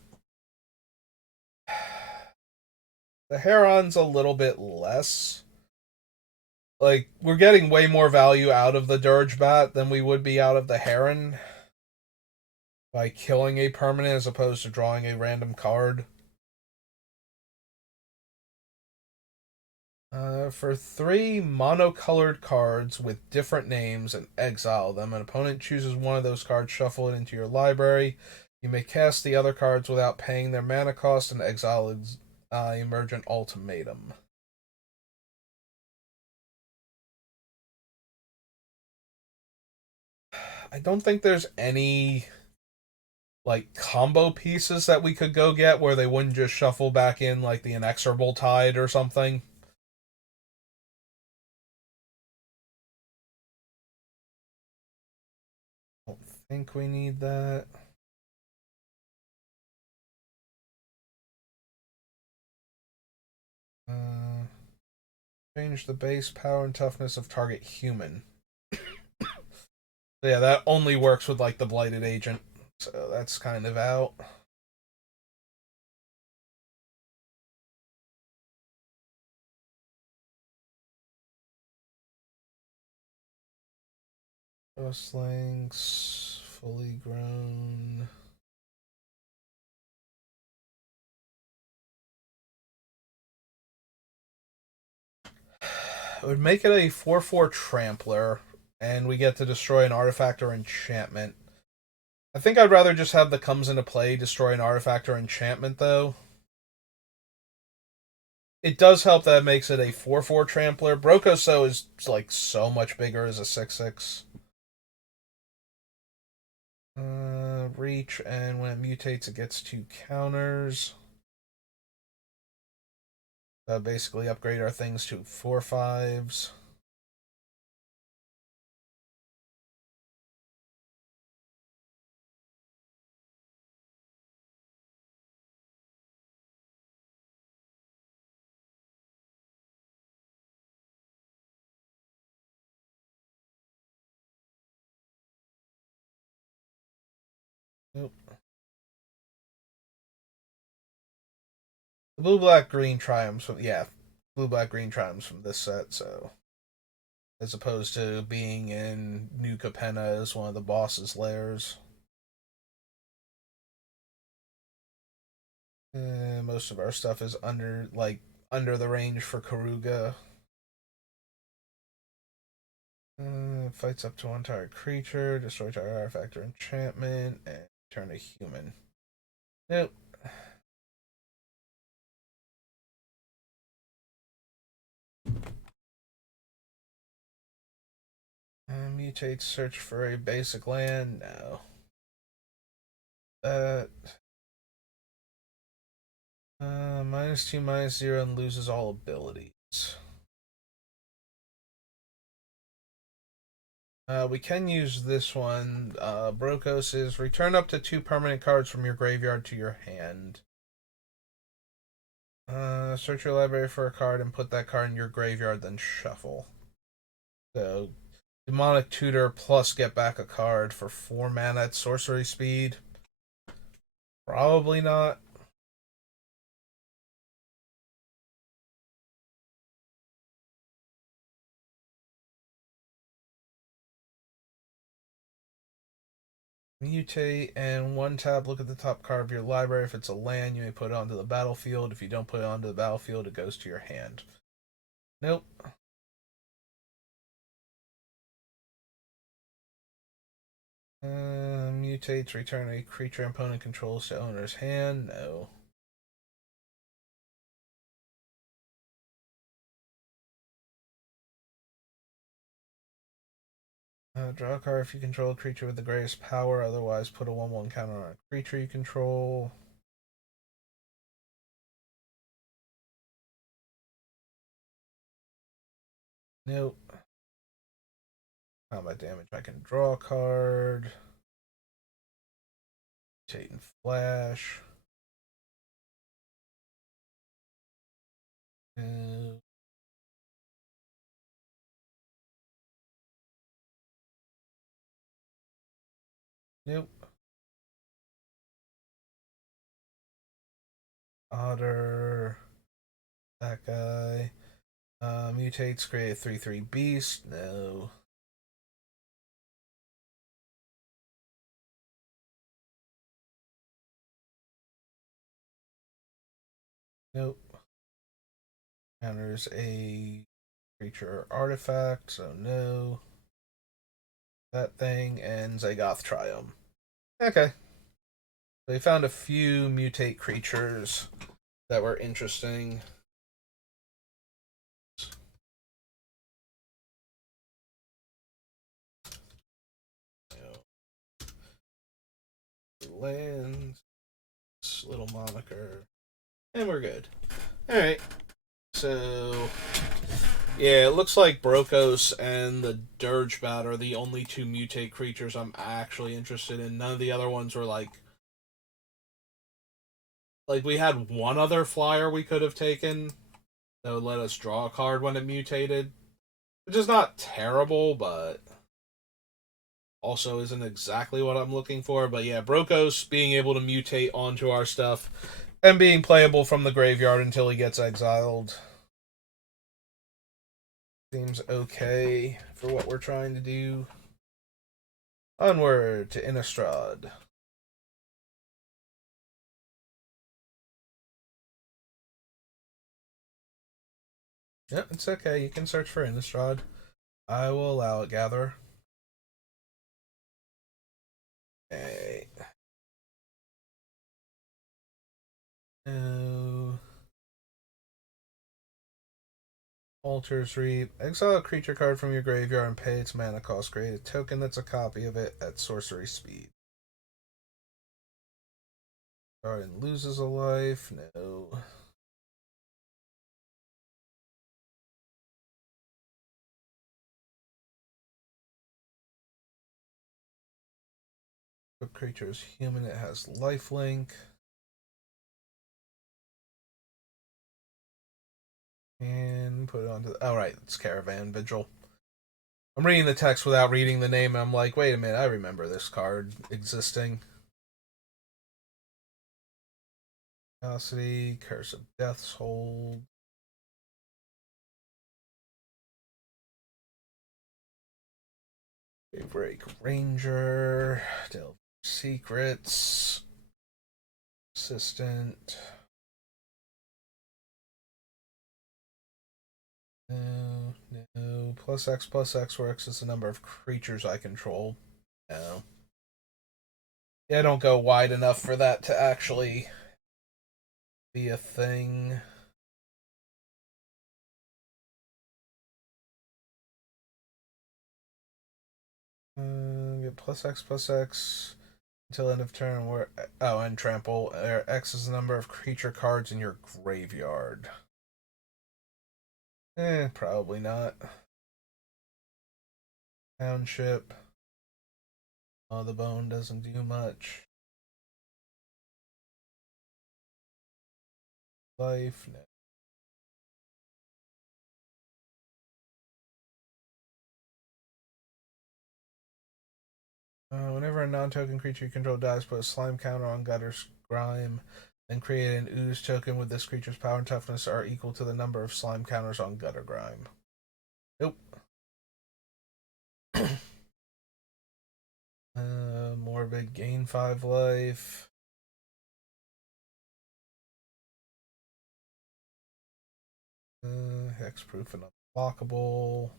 The Heron's a little bit less. Like, we're getting way more value out of the Dirge Bat than we would be out of the Heron by killing a permanent as opposed to drawing a random card. For 3 monocolored cards with different names and exile them, an opponent chooses one of those cards, shuffle it into your library. You may cast the other cards without paying their mana cost and exile Emergent Ultimatum. I don't think there's any like combo pieces that we could go get where they wouldn't just shuffle back in like the Inexorable Tide or something. I don't think we need that. Uh, Change the base power and toughness of target human. Yeah, that only works with like the Blighted Agent, so that's kind of out. Ghostlings, fully grown. It would make it a 4/4 Trampler, and we get to destroy an artifact or enchantment. I think I'd rather just have the comes into play destroy an artifact or enchantment, though. It does help that it makes it a 4/4 Trampler. Brokoso is like so much bigger as a 6/6. Reach, and when it mutates, it gets 2 counters. Basically, upgrade our things to 4/5s. Nope. The blue, black, green triumphs from, yeah, blue, black, green triumphs from this set. So as opposed to being in New Capenna as one of the boss's lairs. Most of our stuff is under the range for Karuga. Fights up to one target creature, destroy target artifact or enchantment, and turn a human. Nope. Mutate, search for a basic land. No. That. -2, -0, and loses all abilities. We can use this one. Brokos is return up to 2 permanent cards from your graveyard to your hand. Search your library for a card and put that card in your graveyard, then shuffle. So, Demonic Tutor plus get back a card for 4 mana at sorcery speed. Probably not. Mutate and 1 tap, look at the top card of your library. If it's a land, you may put it onto the battlefield. If you don't put it onto the battlefield, it goes to your hand. Nope. Mutates, return a creature opponent controls to owner's hand. No. Draw a card if you control a creature with the greatest power. Otherwise, put a 1/1 counter on a creature you control. Nope. Combat damage. I can draw a card. Mutate and flash. No. Nope. Otter. That guy. Mutates, create a 3/3 beast. No. Nope. Counters a creature artifact, so no. That thing and Zagoth Triumph. Okay. So we found a few mutate creatures that were interesting. Lands, little moniker, and we're good. Alright. So, yeah, it looks like Brokos and the Dirgebat are the only 2 mutate creatures I'm actually interested in. None of the other ones were like we had one other flyer we could have taken that would let us draw a card when it mutated, which is not terrible, but also isn't exactly what I'm looking for. But yeah, Brokos being able to mutate onto our stuff and being playable from the graveyard until he gets exiled seems okay for what we're trying to do. Onward to Innistrad. Yep, it's okay. You can search for Innistrad. I will allow it, Gatherer. Okay. No. Altar's Reap. Exile a creature card from your graveyard and pay its mana cost. Create a token that's a copy of it at sorcery speed. Guardian loses a life. No. If a creature is human, it has lifelink. And put it onto. Oh, right. It's Caravan Vigil. I'm reading the text without reading the name, and I'm like, wait a minute, I remember this card existing. Velocity, Curse of Death's Hold. Break Ranger. Delve Secrets. Assistant. No, no. Plus X works as the number of creatures I control. No. Yeah, I don't go wide enough for that to actually be a thing. Get plus X until end of turn. Where and trample. X is the number of creature cards in your graveyard. Probably not. Township. Oh, the bone doesn't do much. Life, no. Whenever a non-token creature you control dies, put a slime counter on Gutter's Grime, then create an ooze token with this creature's power and toughness are equal to the number of slime counters on Gutter Grime. Nope. Morbid, gain 5 life. Hexproof and unblockable.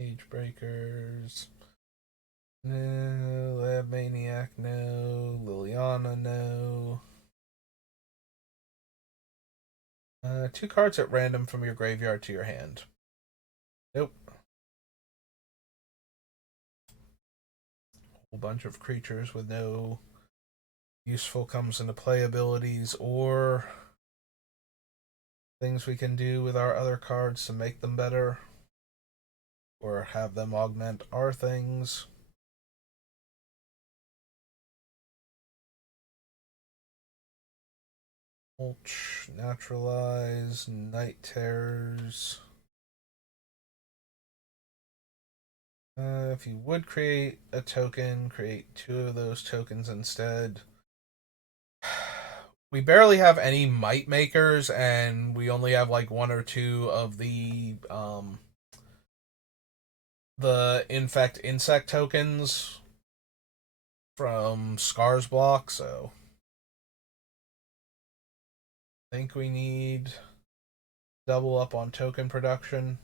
Age Breakers. No. Lab Maniac, no. Liliana, no. 2 cards at random from your graveyard to your hand. Nope. Whole bunch of creatures with no useful comes into play abilities or things we can do with our other cards to make them better or have them augment our things. Mulch, Naturalize, Night Terrors. If you would create a token, create 2 of those tokens instead. We barely have any Might Makers, and we only have like 1 or 2 of the Infect Insect tokens from Scar's block, so I think we need double up on token production.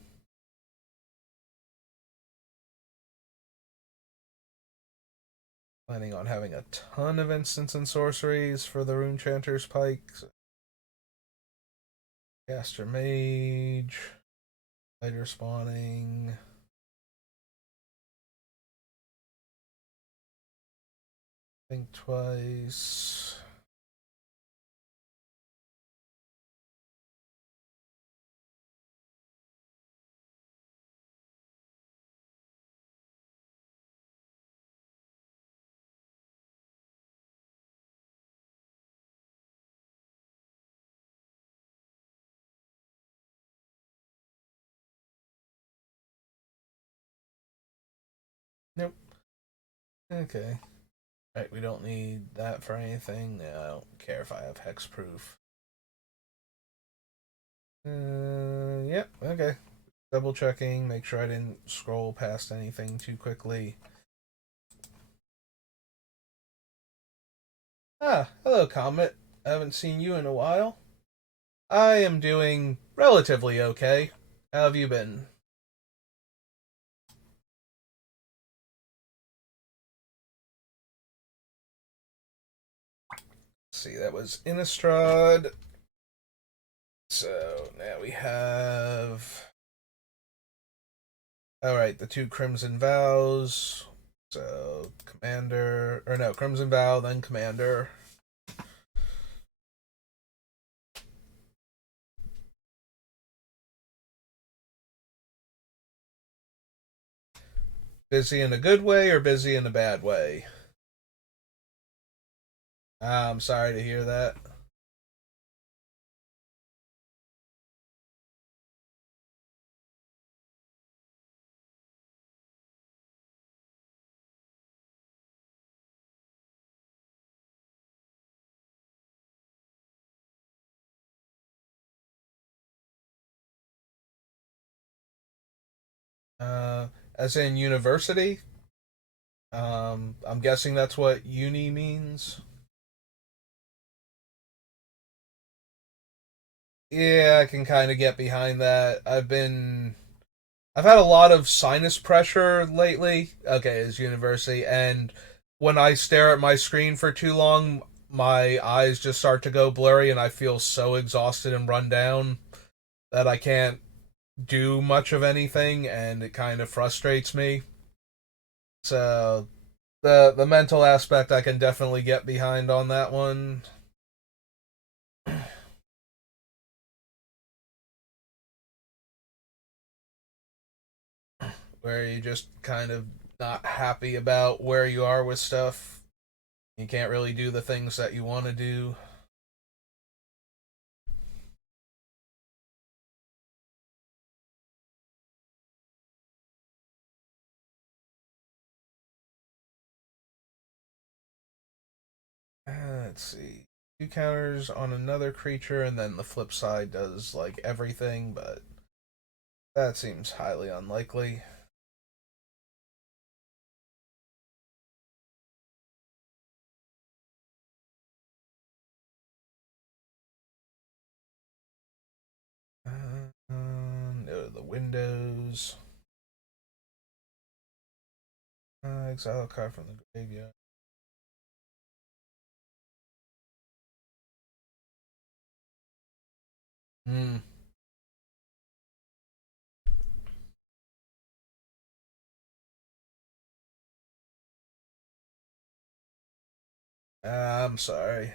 Planning on having a ton of instants and sorceries for the Runechanter's Pikes. Caster Mage. Fighter spawning. Think twice. Nope. Okay. Right, we don't need that for anything. I don't care if I have hexproof. Yep, okay. Double checking, make sure I didn't scroll past anything too quickly. Ah, hello, Comet. I haven't seen you in a while. I am doing relatively okay. How have you been? Let's see, that was Innistrad. So now we have. Alright, the 2 Crimson Vows. So, Commander. Or no, Crimson Vow, then Commander. Busy in a good way or busy in a bad way? I'm sorry to hear that. Uh, as in university? I'm guessing that's what uni means. Yeah, I can kind of get behind that. I've had a lot of sinus pressure lately. Okay, it's university, and when I stare at my screen for too long, my eyes just start to go blurry, and I feel so exhausted and run down that I can't do much of anything, and it kind of frustrates me. So the mental aspect I can definitely get behind on that one. where you just kind of not happy about where you are with stuff. You can't really do the things that you want to do. Let's see. Two counters on another creature, and then the flip side does like everything, but that seems highly unlikely. No, the windows. Exile a card from the graveyard. Hmm. I'm sorry.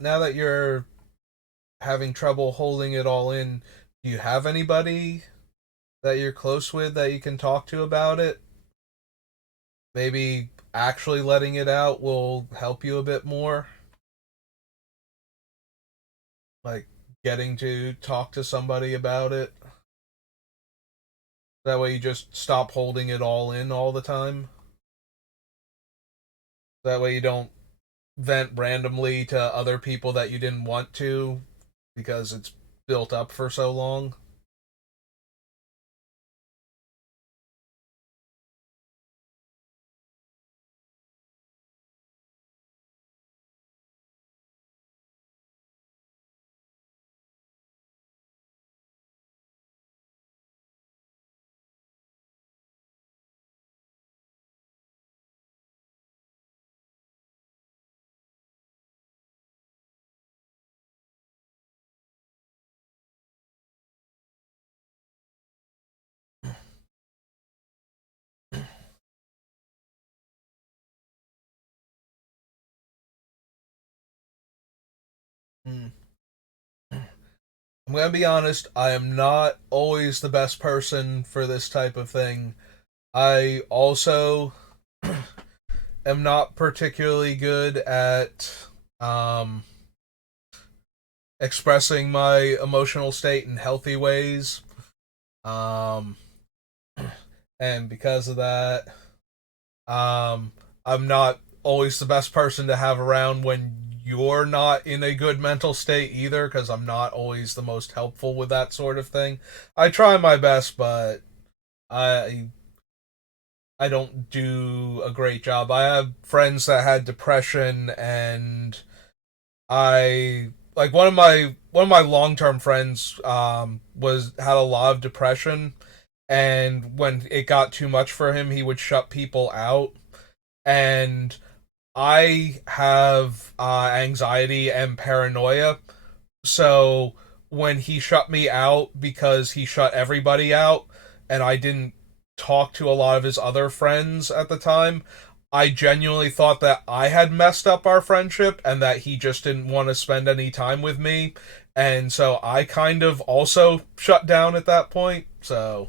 Now that you're having trouble holding it all in, do you have anybody that you're close with that you can talk to about it? Maybe actually letting it out will help you a bit more. Like getting to talk to somebody about it. That way you just stop holding it all in all the time. That way you don't vent randomly to other people that you didn't want to because it's built up for so long. Hmm. I'm gonna be honest, I am not always the best person for this type of thing. I also am not particularly good at um, expressing my emotional state in healthy ways. Um, and because of that, I'm not always the best person to have around when you're not in a good mental state either, because I'm not always the most helpful with that sort of thing. I try my best, but I I don't do a great job. I have friends that had depression, and I like one of my long term friends was had a lot of depression, and when it got too much for him, he would shut people out. And I have anxiety and paranoia, so when he shut me out because he shut everybody out, and I didn't talk to a lot of his other friends at the time, I genuinely thought that I had messed up our friendship and that he just didn't want to spend any time with me. And so I kind of also shut down at that point. So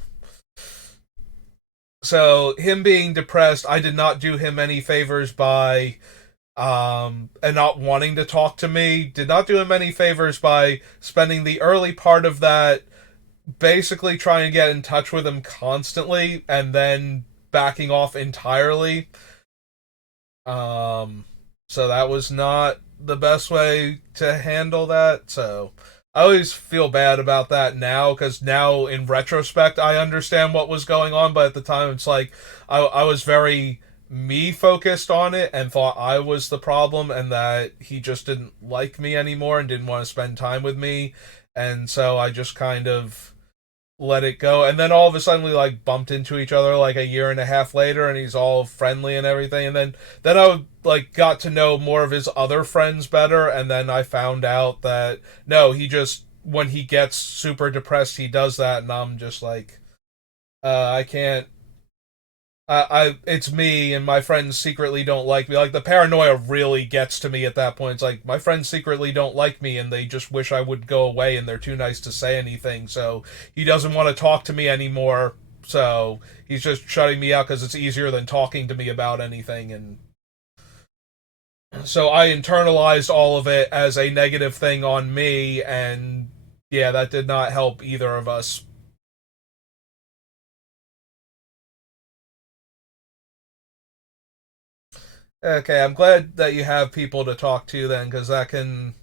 him being depressed, I did not do him any favors by and not wanting to talk to me. Did not do him any favors by spending the early part of that basically trying to get in touch with him constantly and then backing off entirely. Um, so that was not the best way to handle that. So I always feel bad about that now because now in retrospect I understand what was going on, but at the time it's like I was very me focused on it and thought I was the problem and that he just didn't like me anymore and didn't want to spend time with me, and so I just kind of let it go. And then all of a sudden we like bumped into each other like a year and a half later, and he's all friendly and everything. And then I like got to know more of his other friends better, and then I found out that no, he just when he gets super depressed he does that, and I'm just like I can't. It's me, and my friends secretly don't like me. Like the paranoia really gets to me at that point. It's like my friends secretly don't like me, and they just wish I would go away, and they're too nice to say anything. So he doesn't want to talk to me anymore. So he's just shutting me out because it's easier than talking to me about anything. And so I internalized all of it as a negative thing on me, and yeah, that did not help either of us. Okay, I'm glad that you have people to talk to then, because that can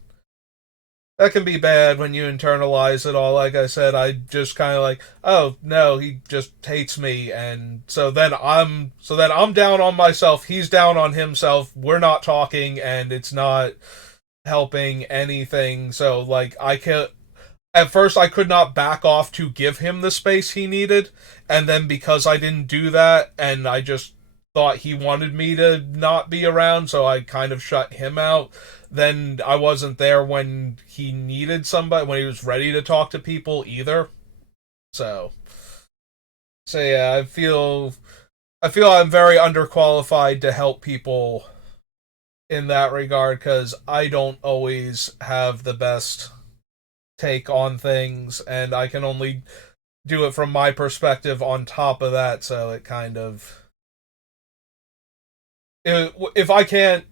be bad when you internalize it all. Like I said, I just kind of like, oh no, he just hates me, and so then I'm down on myself. He's down on himself. We're not talking, and it's not helping anything. So like, I can at first I could not back off to give him the space he needed, and then because I didn't do that, and I just thought he wanted me to not be around, so I kind of shut him out. Then I wasn't there when he needed somebody, when he was ready to talk to people either. So, so yeah, I feel I'm very underqualified to help people in that regard because I don't always have the best take on things, and I can only do it from my perspective on top of that, so it kind of if I can't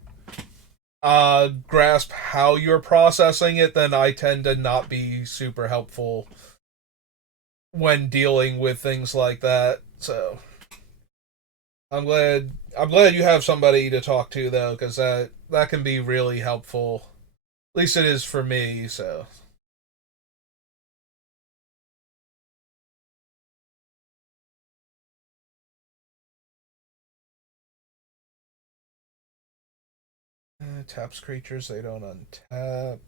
grasp how you're processing it, then I tend to not be super helpful when dealing with things like that. So I'm glad you have somebody to talk to though, because that can be really helpful. At least it is for me. So taps creatures they don't untap.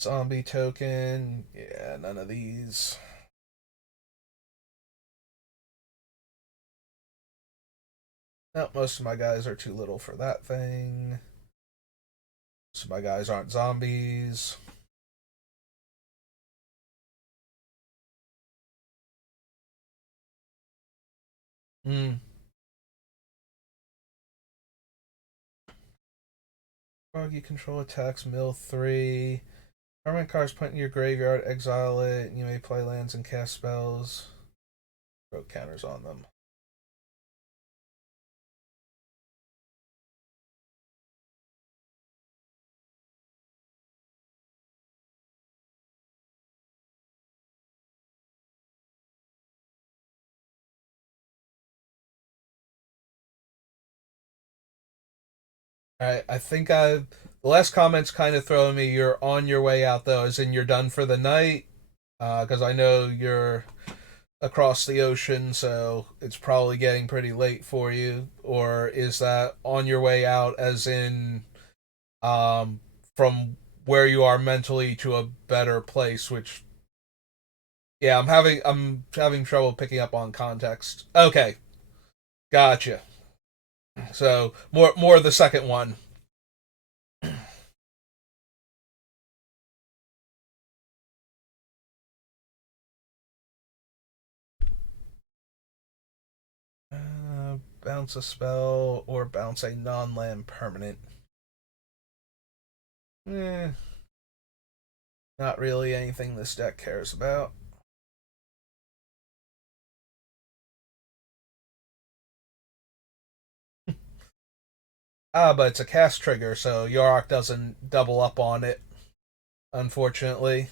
Zombie token. Yeah, none of these. No, most of my guys are too little for that thing. So my guys aren't zombies. Hmm. Froggy control attacks, mill 3. Permanent cards put in your graveyard, exile it. You may play lands and cast spells. Throw counters on them. I think the last comment's kind of throwing me. You're on your way out though, as in you're done for the night. Because I know you're across the ocean, so it's probably getting pretty late for you. Or is that on your way out, as in um, from where you are mentally to a better place? Which, yeah, I'm having trouble picking up on context. Okay, gotcha. So more of the second one. Bounce a spell or bounce a non-land permanent. Eh, not really anything this deck cares about. But it's a cast trigger, so Yarok doesn't double up on it, unfortunately.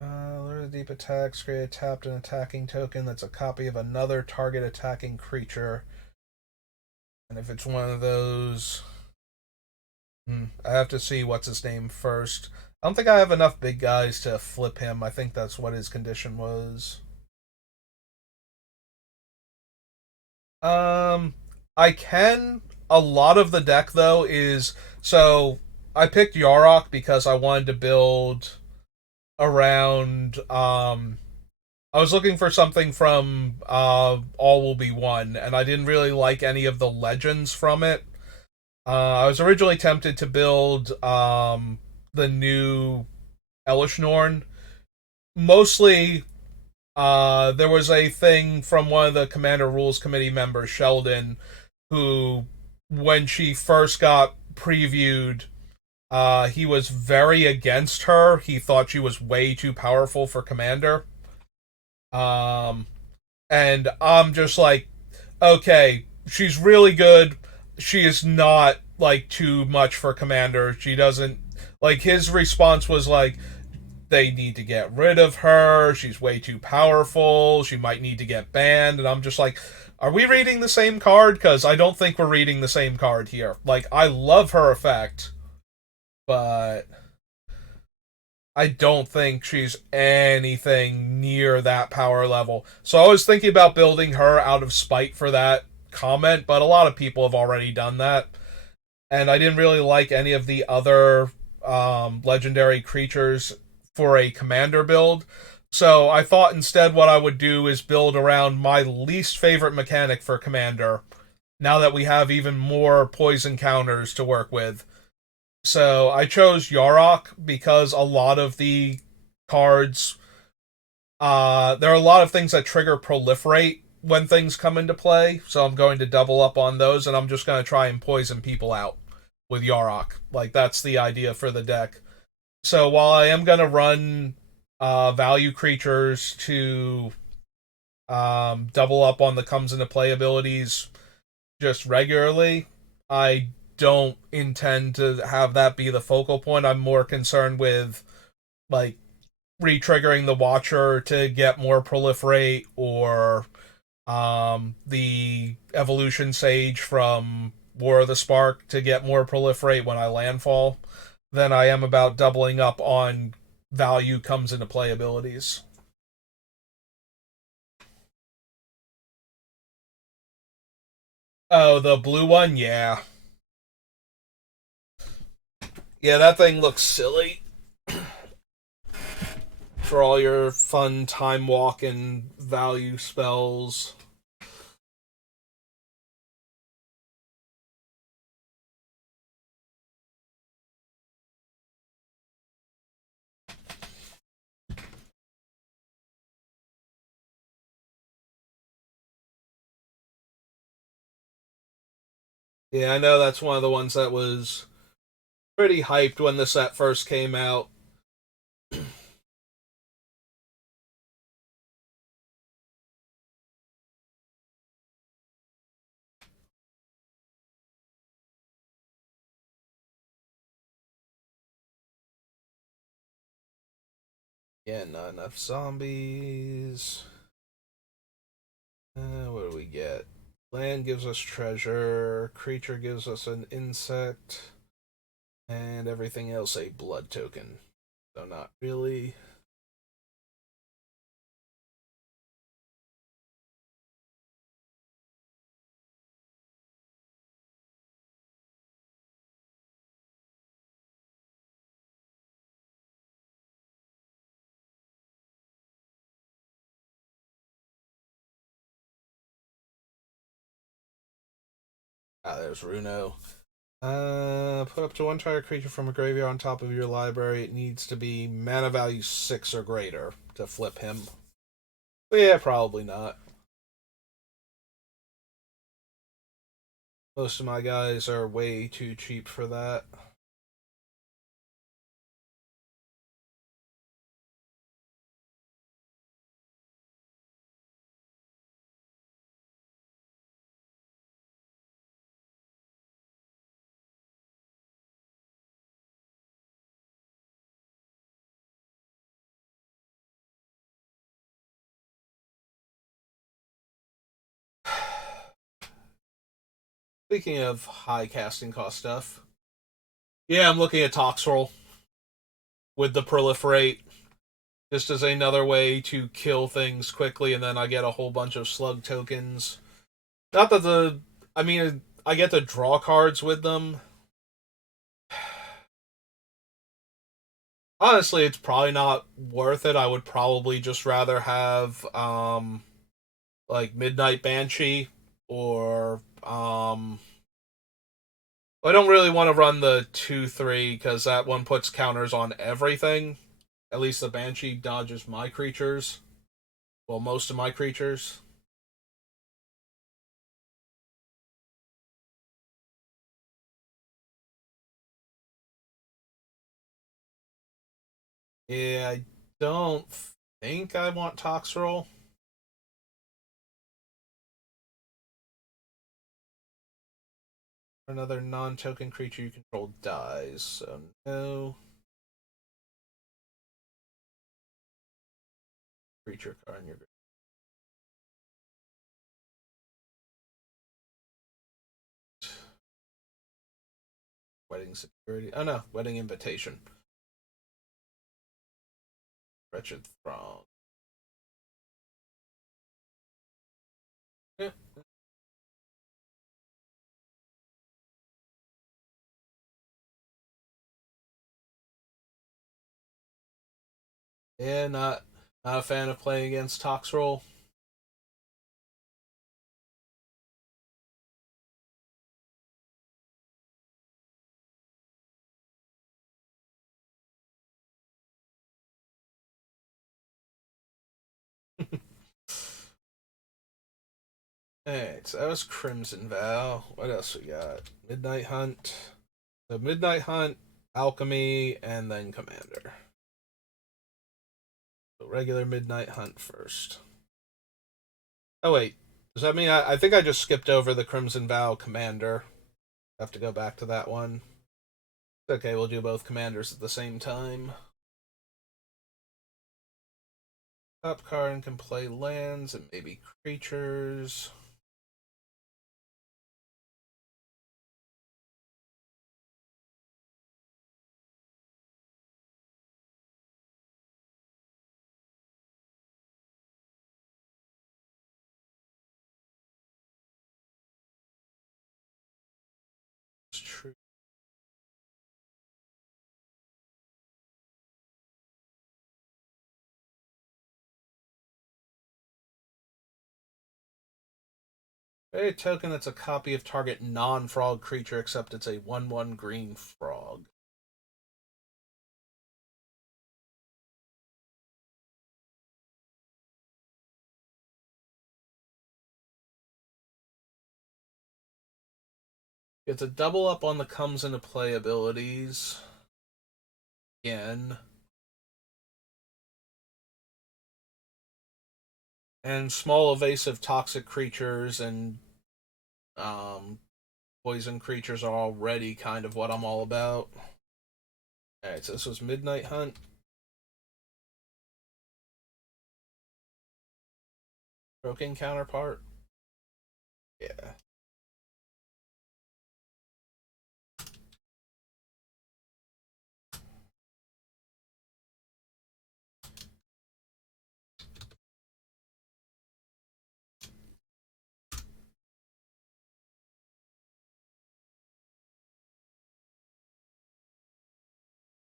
Lure the Deep attacks, create a tapped and attacking token that's a copy of another target attacking creature. And if it's one of those, I have to see what's his name first. I don't think I have enough big guys to flip him. I think that's what his condition was. Um, I can. A lot of the deck though is so I picked Yarok because I wanted to build around. I was looking for something from All Will Be One, and I didn't really like any of the legends from it. I was originally tempted to build the new Elishnorn. Mostly, there was a thing from one of the Commander Rules Committee members, Sheldon, who, when she first got previewed, he was very against her. He thought she was way too powerful for Commander. Um, and I'm just like, okay, she's really good. She is not like too much for Commander. She doesn't like his response was like they need to get rid of her. She's way too powerful. She might need to get banned. And I'm just like, are we reading the same card? Because I don't think we're reading the same card here. Like, I love her effect, but I don't think she's anything near that power level. So I was thinking about building her out of spite for that comment, but a lot of people have already done that. And I didn't really like any of the other legendary creatures for a commander build. So I thought instead what I would do is build around my least favorite mechanic for commander, now that we have even more poison counters to work with. So I chose Yarok because a lot of the cards, there are a lot of things that trigger proliferate when things come into play. So I'm going to double up on those, and I'm just going to try and poison people out with Yarok. Like that's the idea for the deck. So while I am going to run value creatures to double up on the comes into play abilities just regularly, I don't intend to have that be the focal point. I'm more concerned with like re-triggering the Watcher to get more proliferate, or the Evolution Sage from War of the Spark to get more proliferate when I landfall than I am about doubling up on value comes into play abilities. Oh, the blue one, yeah. Yeah, that thing looks silly for all your fun time walk and value spells. Yeah, I know that's one of the ones that was pretty hyped when the set first came out. Yeah, not enough zombies. What do we get? Land gives us treasure, creature gives us an insect, and everything else a blood token. So not really. Ah, there's Runo. Put up to one target creature from a graveyard on top of your library. It needs to be mana value 6 or greater to flip him. But yeah, probably not. Most of my guys are way too cheap for that. Speaking of high casting cost stuff, Yeah, I'm looking at Toxrol with the proliferate, just as another way to kill things quickly, and then I get a whole bunch of slug tokens. Not that the, I mean, I get to draw cards with them. Honestly, it's probably not worth it. I would probably just rather have like Midnight Banshee or I don't really want to run the 2/3 because that one puts counters on everything. At least the Banshee dodges my creatures. Well, most of my creatures. Yeah, I don't think I want Toxrol. Another non-token creature you control dies, so no creature card in your wedding security. Oh no, wedding invitation. Wretched throng. Yeah, yeah, not a fan of playing against Toxrol. Alright, so that was Crimson Vow. What else we got? Midnight Hunt. So Midnight Hunt, Alchemy, and then Commander. So regular Midnight Hunt first. Oh wait, does that mean I think I just skipped over the Crimson Vow Commander? Have to go back to that one. Okay, we'll do both commanders at the same time. Top card can play lands and maybe creatures. It's true. A token that's a copy of target non-frog creature, except it's a 1/1 green frog. It's a double up on the comes into play abilities. Again. And small evasive toxic creatures and um, poison creatures are already kind of what I'm all about. Alright, so this was Midnight Hunt. Broken counterpart. Yeah.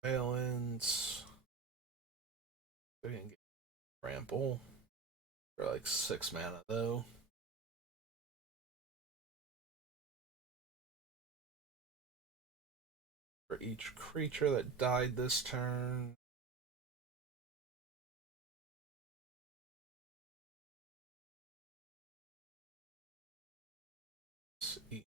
Valence. We can get Trample for like 6 mana though. For each creature that died this turn. See.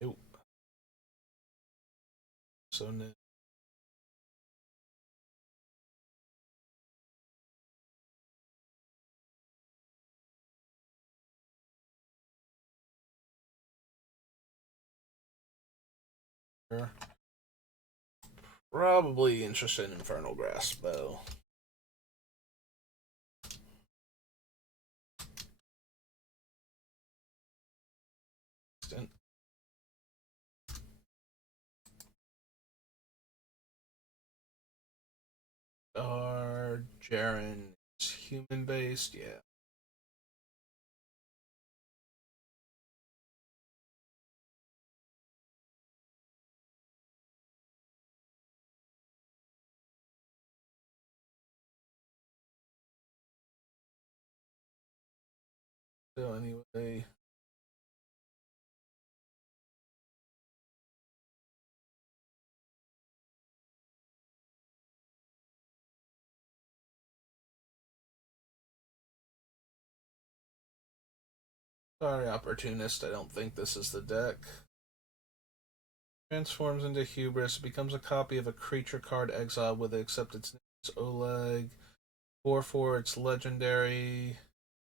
Nope. So no. Probably interested in Infernal Grasp, though. Jaren is human based, yeah. So anyway, sorry, Opportunist, I don't think this is the deck. Transforms into Hubris, becomes a copy of a creature card exiled with it, except its name is Oleg. 4/4, it's legendary.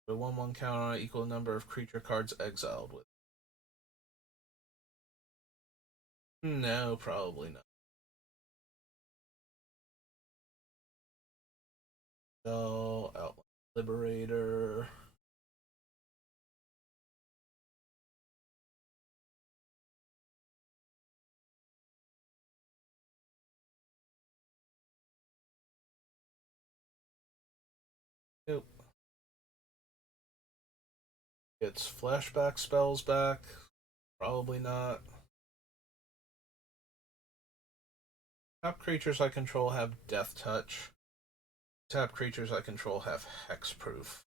The 1/1 counter on equal number of creature cards exiled with. No, probably not. No, Outland Liberator. Nope. Gets flashback spells back. Probably not. Top creatures I control have Death Touch. Tap creatures I control have Hexproof.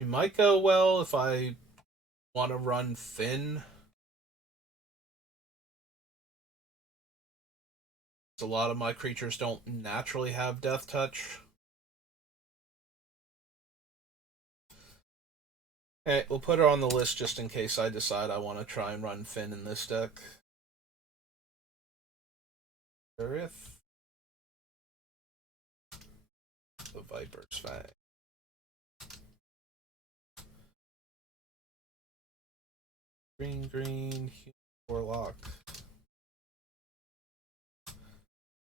It might go well if I want to run Finn. A lot of my creatures don't naturally have Death Touch. Hey, we'll put her on the list just in case I decide I want to try and run Finn in this deck. Earth. The Viper's Fang. Green, Warlock.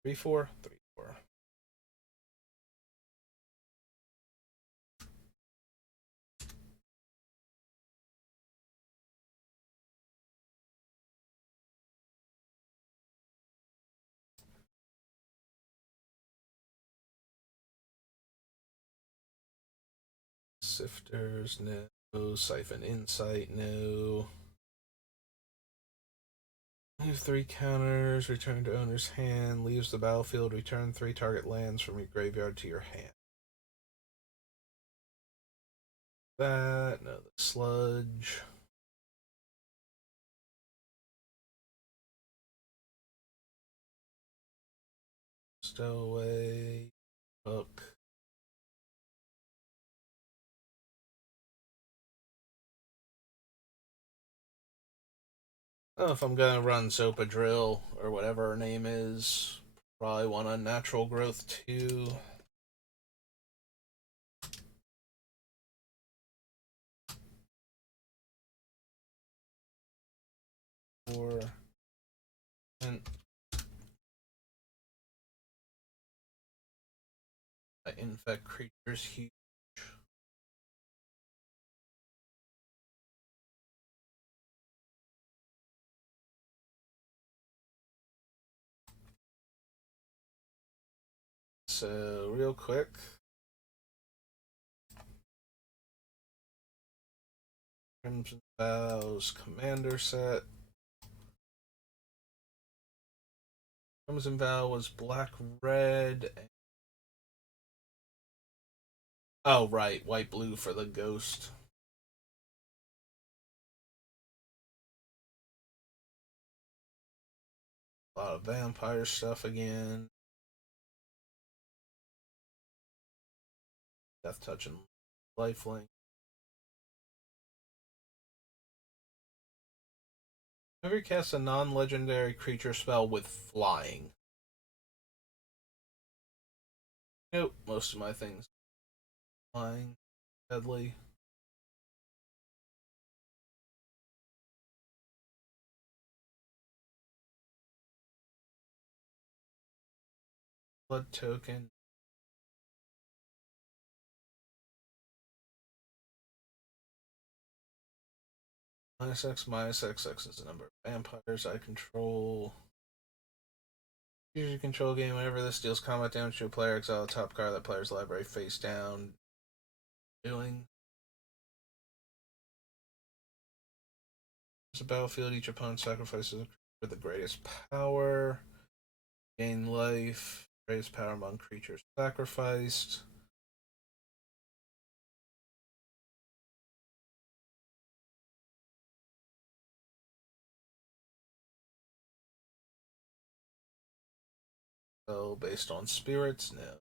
3/4, 3/4. Sifters, no. Siphon Insight, no. Move 3 counters, return to owner's hand, leaves the battlefield, return 3 target lands from your graveyard to your hand. That, no, the Sludge. Stowaway, Hook. Oh, if I'm gonna run Zopa Drill or whatever her name is, probably want Unnatural Growth too. Or and infect creatures huge. So real quick, Crimson Vows Commander set. Crimson Vow was black, red. Oh right, white, blue for the ghost. A lot of vampire stuff again. Death Touch and Lifelink. Whenever you cast a non-legendary creature spell with flying. Nope, most of my things flying. Deadly. Blood token. -X is the number of vampires I control. Usually control game, whenever this deals combat damage to a player, exile a top card of that player's library face down. Doing. As a battlefield, each opponent sacrifices for the greatest power. Gain life. Greatest power among creatures sacrificed. So based on spirits, no.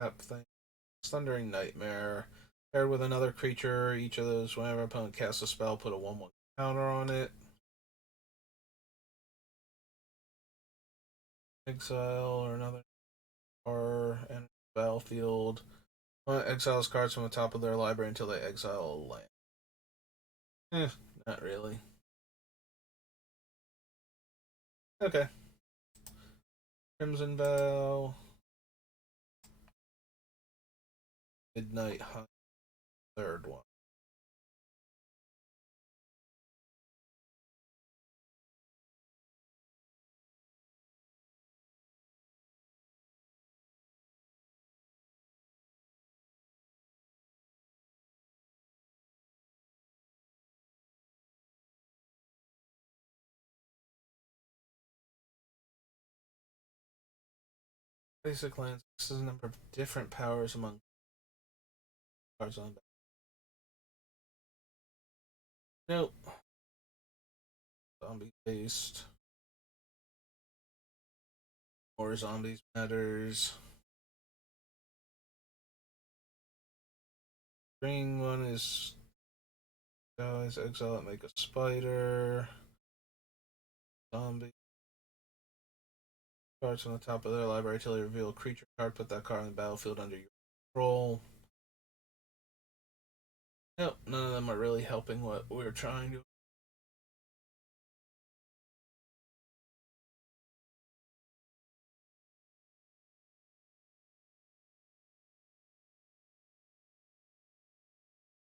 That thing. Thundering Nightmare. Paired with another creature, each of those, whenever opponent casts a spell, put a 1/1 counter on it. Exile or another card and battlefield. Opponent exiles cards from the top of their library until they exile a land. Not really. Okay. Crimson Vow. Midnight Hunt. Third one. Basic lands. This is a number of different powers among cards on the back. Nope. Zombie based. More zombies matters. Green one is guys, exile it, make a spider. Zombie. Cards on the top of their library until they reveal a creature card. Put that card on the battlefield under your control. Nope, none of them are really helping what we're trying to.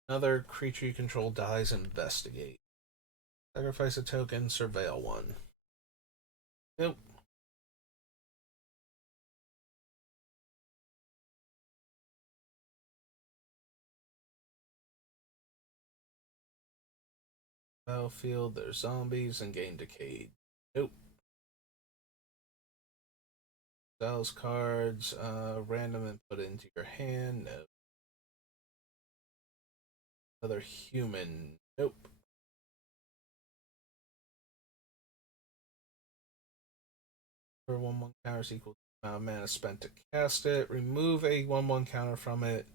Another creature you control dies, investigate. Sacrifice a token, surveil one. Nope. Battlefield, there's zombies and gain decayed. Nope. Styles cards, random and put into your hand. No. Another human. Nope. For 1/1 counters equal to the amount of mana spent to cast it. Remove a 1/1 counter from it.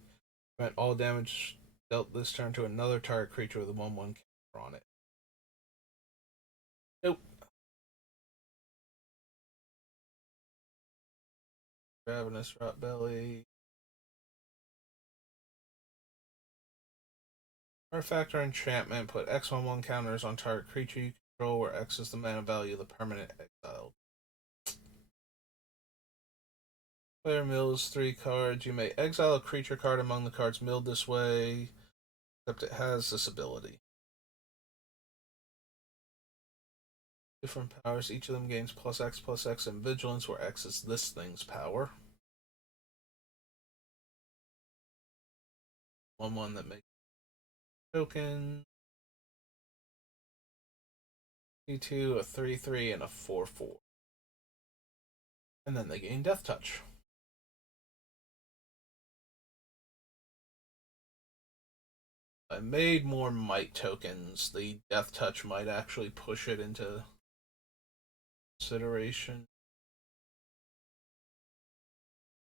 Prevent all damage dealt this turn to another target creature with a 1/1 counter on it. Nope. Ravenous Rot Belly. Artifact or enchantment. Put X/1/1 counters on target creature you control, where X is the mana value of the permanent exiled. Player mills 3 cards. You may exile a creature card among the cards milled this way, except it has this ability. Different powers. Each of them gains +X and vigilance, where X is this thing's power. 1/1 that makes token. T2, a 3/3, and a 4/4. And then they gain Death Touch. I made more Might tokens. The Death Touch might actually push it into consideration.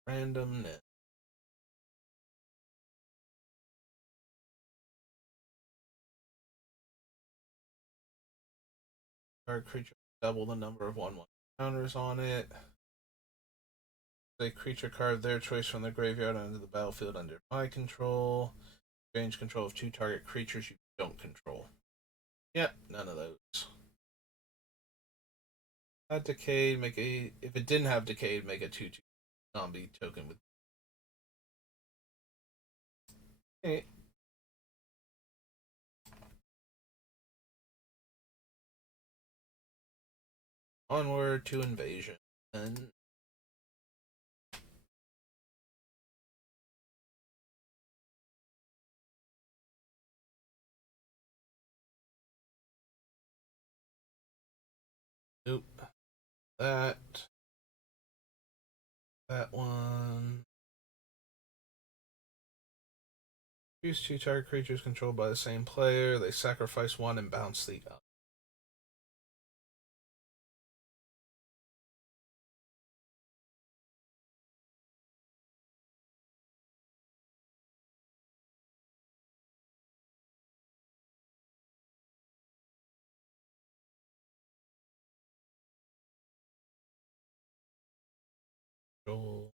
Randomness. Target creature double the number of 1/1 counters on it. A creature card of their choice from their graveyard onto the battlefield under my control. Range control of 2 target creatures you don't control. Yep, none of those. Had decayed, make a. If it didn't have decayed, make a 2/2 zombie token with. Hey, onward to invasion. And nope. That. That one. Choose two target creatures controlled by the same player. They sacrifice one and bounce the other. Control.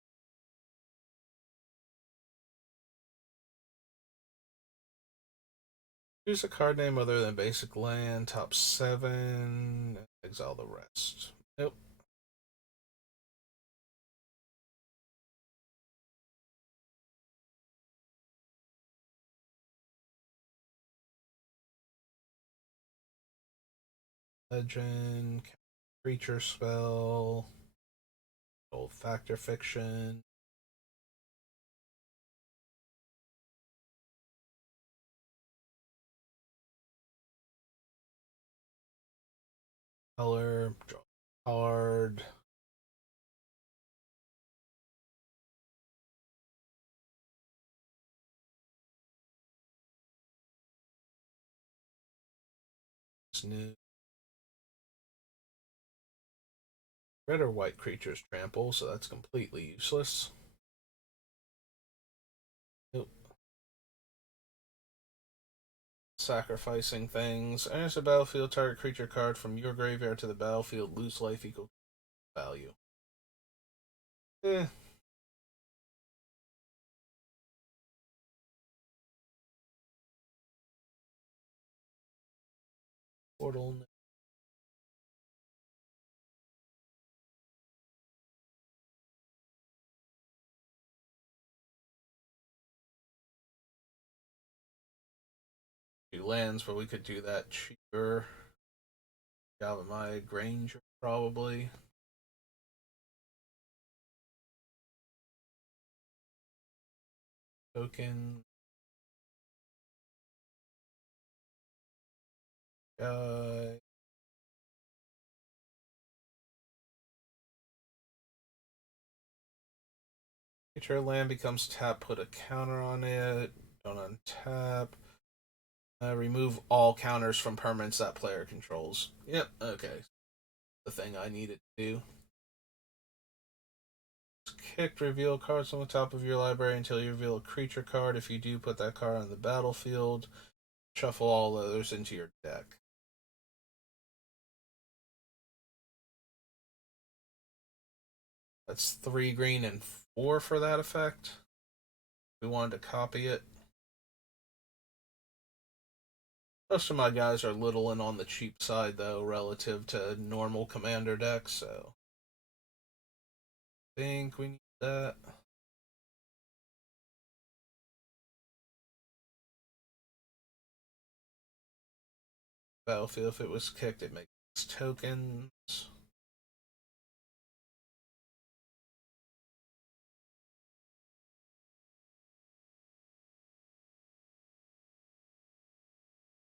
Choose a card name other than basic land. Top 7. Exile the rest. Nope. Legend. Creature spell. Old Factor Fiction. Color. Draw a card. New. Red or white creatures trample, so that's completely useless. Nope. Sacrificing things. Enters the battlefield, target creature card from your graveyard to the battlefield, lose life equal value. Eh. Portal. Two lands, but we could do that cheaper. Galvamai Granger, probably. Token. Uh, Creature land becomes tap, put a counter on it. Don't untap. Remove all counters from permanents that player controls. Yep, okay. The thing I needed to do. Kicked, reveal cards on the top of your library until you reveal a creature card. If you do, put that card on the battlefield. Shuffle all others into your deck. That's 3 green and 4 for that effect. We wanted to copy it. Most of my guys are little and on the cheap side, though, relative to normal commander decks, so I think we need that. Battlefield, if it was kicked, it makes tokens.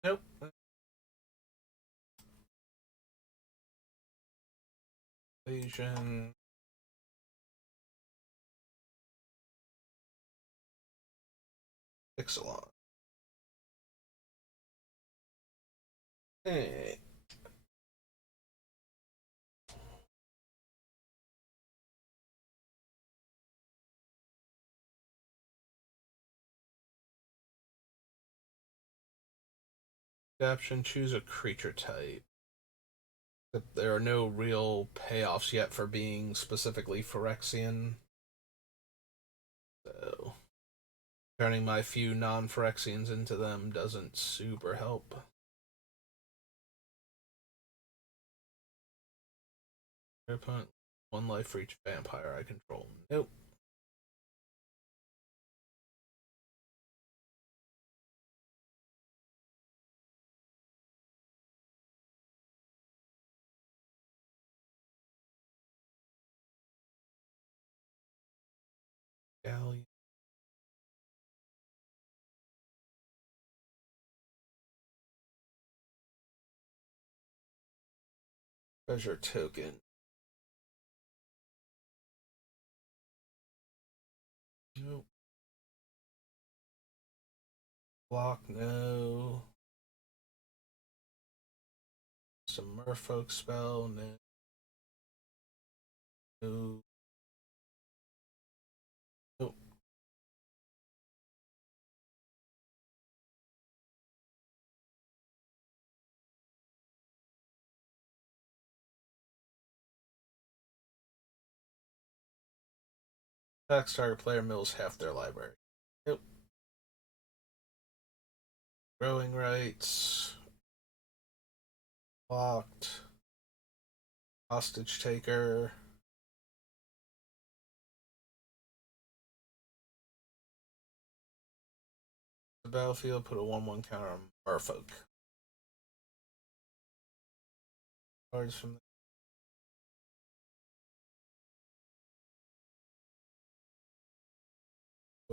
Nope. Invasion. Ixalan. Hey. Adaption, choose a creature type. There are no real payoffs yet for being specifically Phyrexian. So turning my few non-Phyrexians into them doesn't super help. Opponent, 1 life for each vampire I control. Nope. Galleon. Treasure token. Nope. Block, no. Some merfolk spell, no. No. Nope. Backstarter player mills half their library. Nope. Growing rights. Blocked. Hostage taker. The battlefield, put a 1/1 counter on merfolk. Cards from the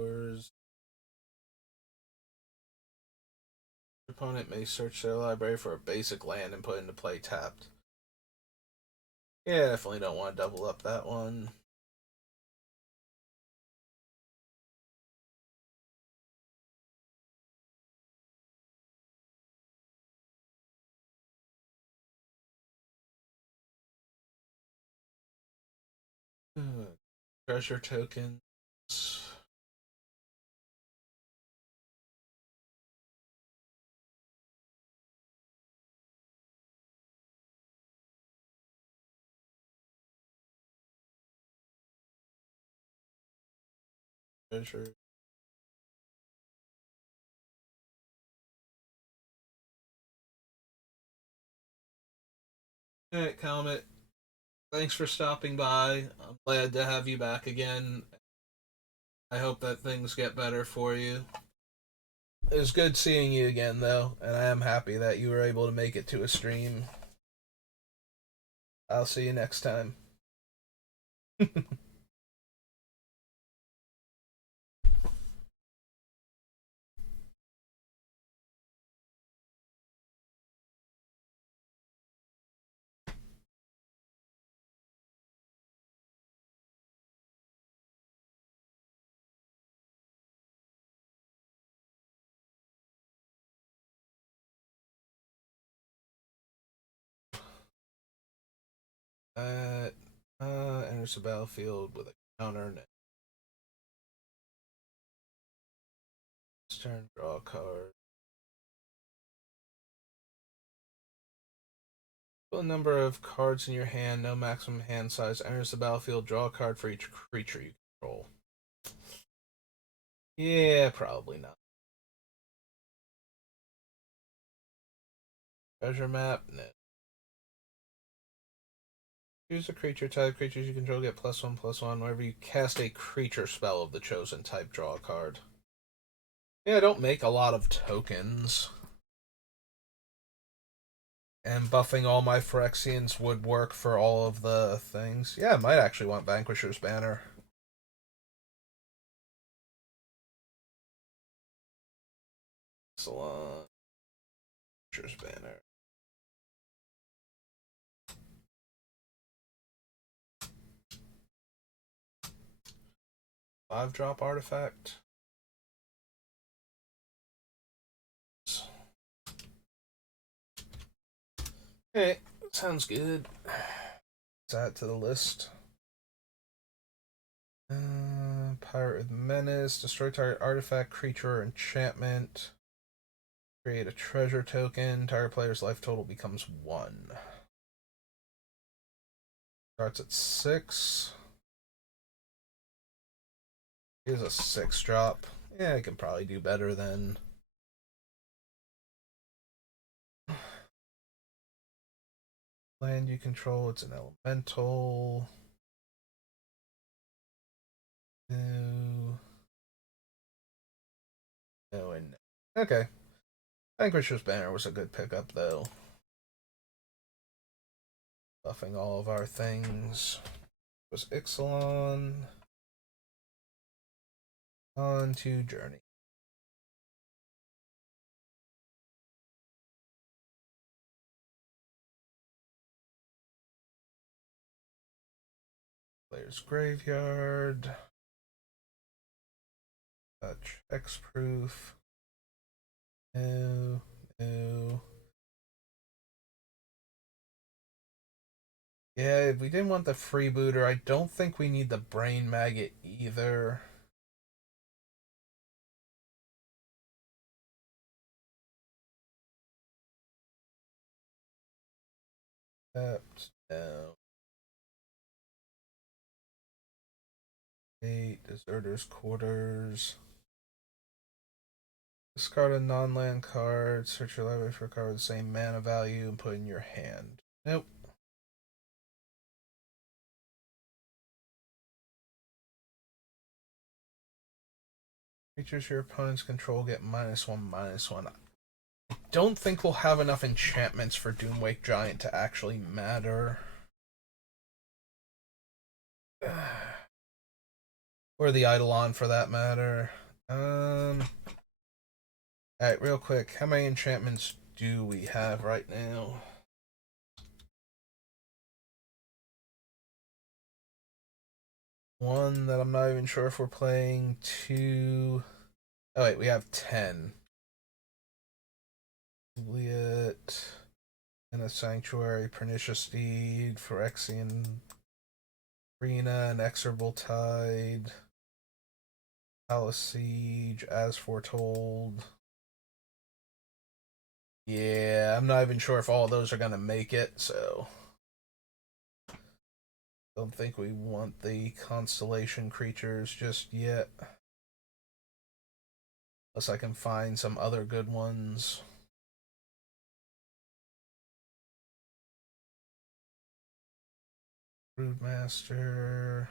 doors. Opponent may search their library for a basic land and put into play tapped. Yeah, definitely don't want to double up that one. Treasure tokens. Treasure. Alright, Comet. Thanks for stopping by. I'm glad to have you back again. I hope that things get better for you. It was good seeing you again, though, and I am happy that you were able to make it to a stream. I'll see you next time. That enters the battlefield with a counter. Next turn, draw a card. The number of cards in your hand, no maximum hand size, enters the battlefield. Draw a card for each creature you control. Yeah, probably not. Treasure map, no. Choose a creature type. Creatures you control get +1/+1. Whenever you cast a creature spell of the chosen type, draw a card. Yeah, I don't make a lot of tokens. And buffing all my Phyrexians would work for all of the things. Yeah, I might actually want Vanquisher's Banner. Salon. Vanquisher's Banner. 5-drop artifact. Okay, sounds good. Add to the list. Pirate with Menace. Destroy target artifact, creature, or enchantment. Create a treasure token. Target player's life total becomes 1. Starts at 6. Here's a 6-drop. Yeah, I can probably do better than. Land you control, it's an elemental. No. No and no. Okay. Vanquisher's Banner was a good pickup, though. Buffing all of our things. It was Ixalan. On to Journey. Player's Graveyard. Touch X-Proof. No. No. Yeah, we didn't want the freebooter. I don't think we need the Brain Maggot either. No. 8, Deserter's Quarters. Discard a non-land card, search your library for a card with the same mana value, and put it in your hand. Nope. Creatures your opponents control get -1/-1. I don't think we'll have enough enchantments for Doomwake Giant to actually matter. Or the Eidolon for that matter. Alright, real quick, how many enchantments do we have right now? One that I'm not even sure if we're playing. 2. Oh wait, we have 10. Juliet and a Sanctuary, Pernicious Steed, Phyrexian Arena, Inexorable Tide, Palace Siege, As Foretold. Yeah, I'm not even sure if all of those are gonna make it, so don't think we want the constellation creatures just yet. Unless I can find some other good ones. Broodmaster.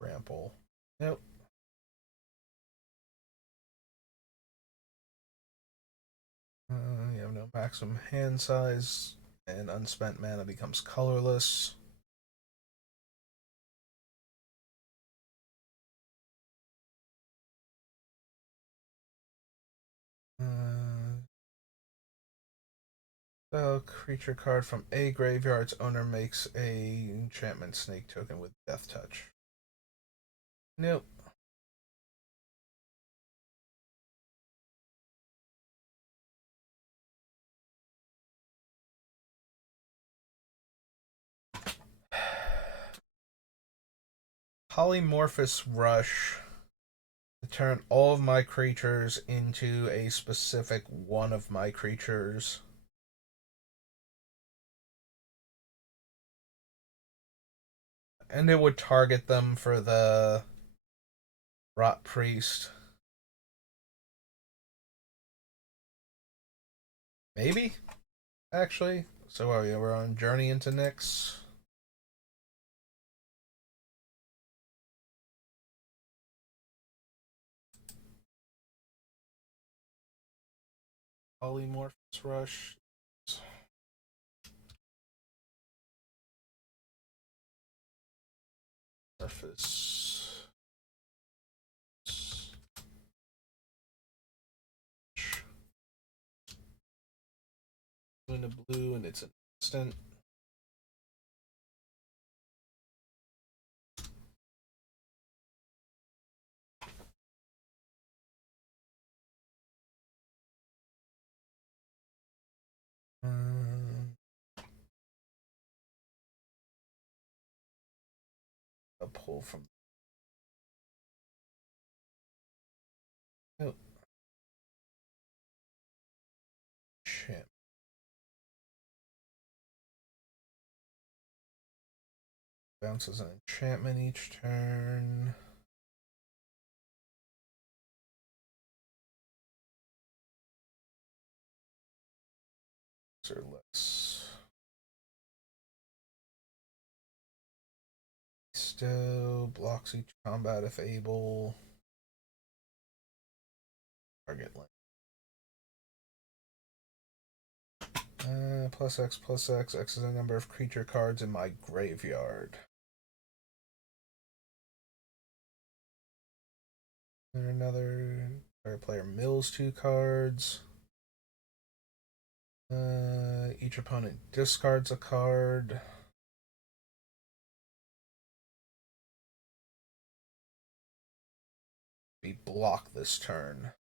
Trample. Nope. You have no maximum hand size, and unspent mana becomes colorless. A creature card from a graveyard's owner makes a enchantment snake token with Death Touch. Nope. Polymorphous Rush to turn all of my creatures into a specific one of my creatures. And it would target them for the Rot Priest. Maybe? Actually. So are we? We're on Journey into Nyx. Polymorphous Rush. Surface. Blue and a blue, and it's an instant. A pull from. Oh, shit. Bounces an enchantment each turn. or less. Still blocks each combat if able. Target length. Plus X plus X. X is the number of creature cards in my graveyard. And another player mills 2 cards. Each opponent discards a card. We block this turn.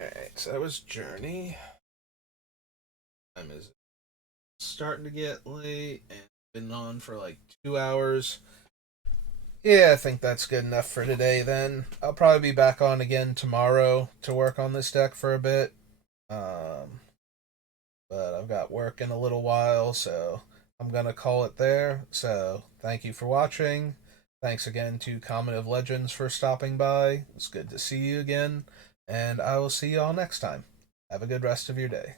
Alright, so that was Journey. Time is starting to get late and been on for like 2 hours. Yeah, I think that's good enough for today then. I'll probably be back on again tomorrow to work on this deck for a bit. But I've got work in a little while, so I'm gonna call it there. So thank you for watching. Thanks again to Comet of Legends for stopping by. It's good to see you again, and I will see you all next time. Have a good rest of your day.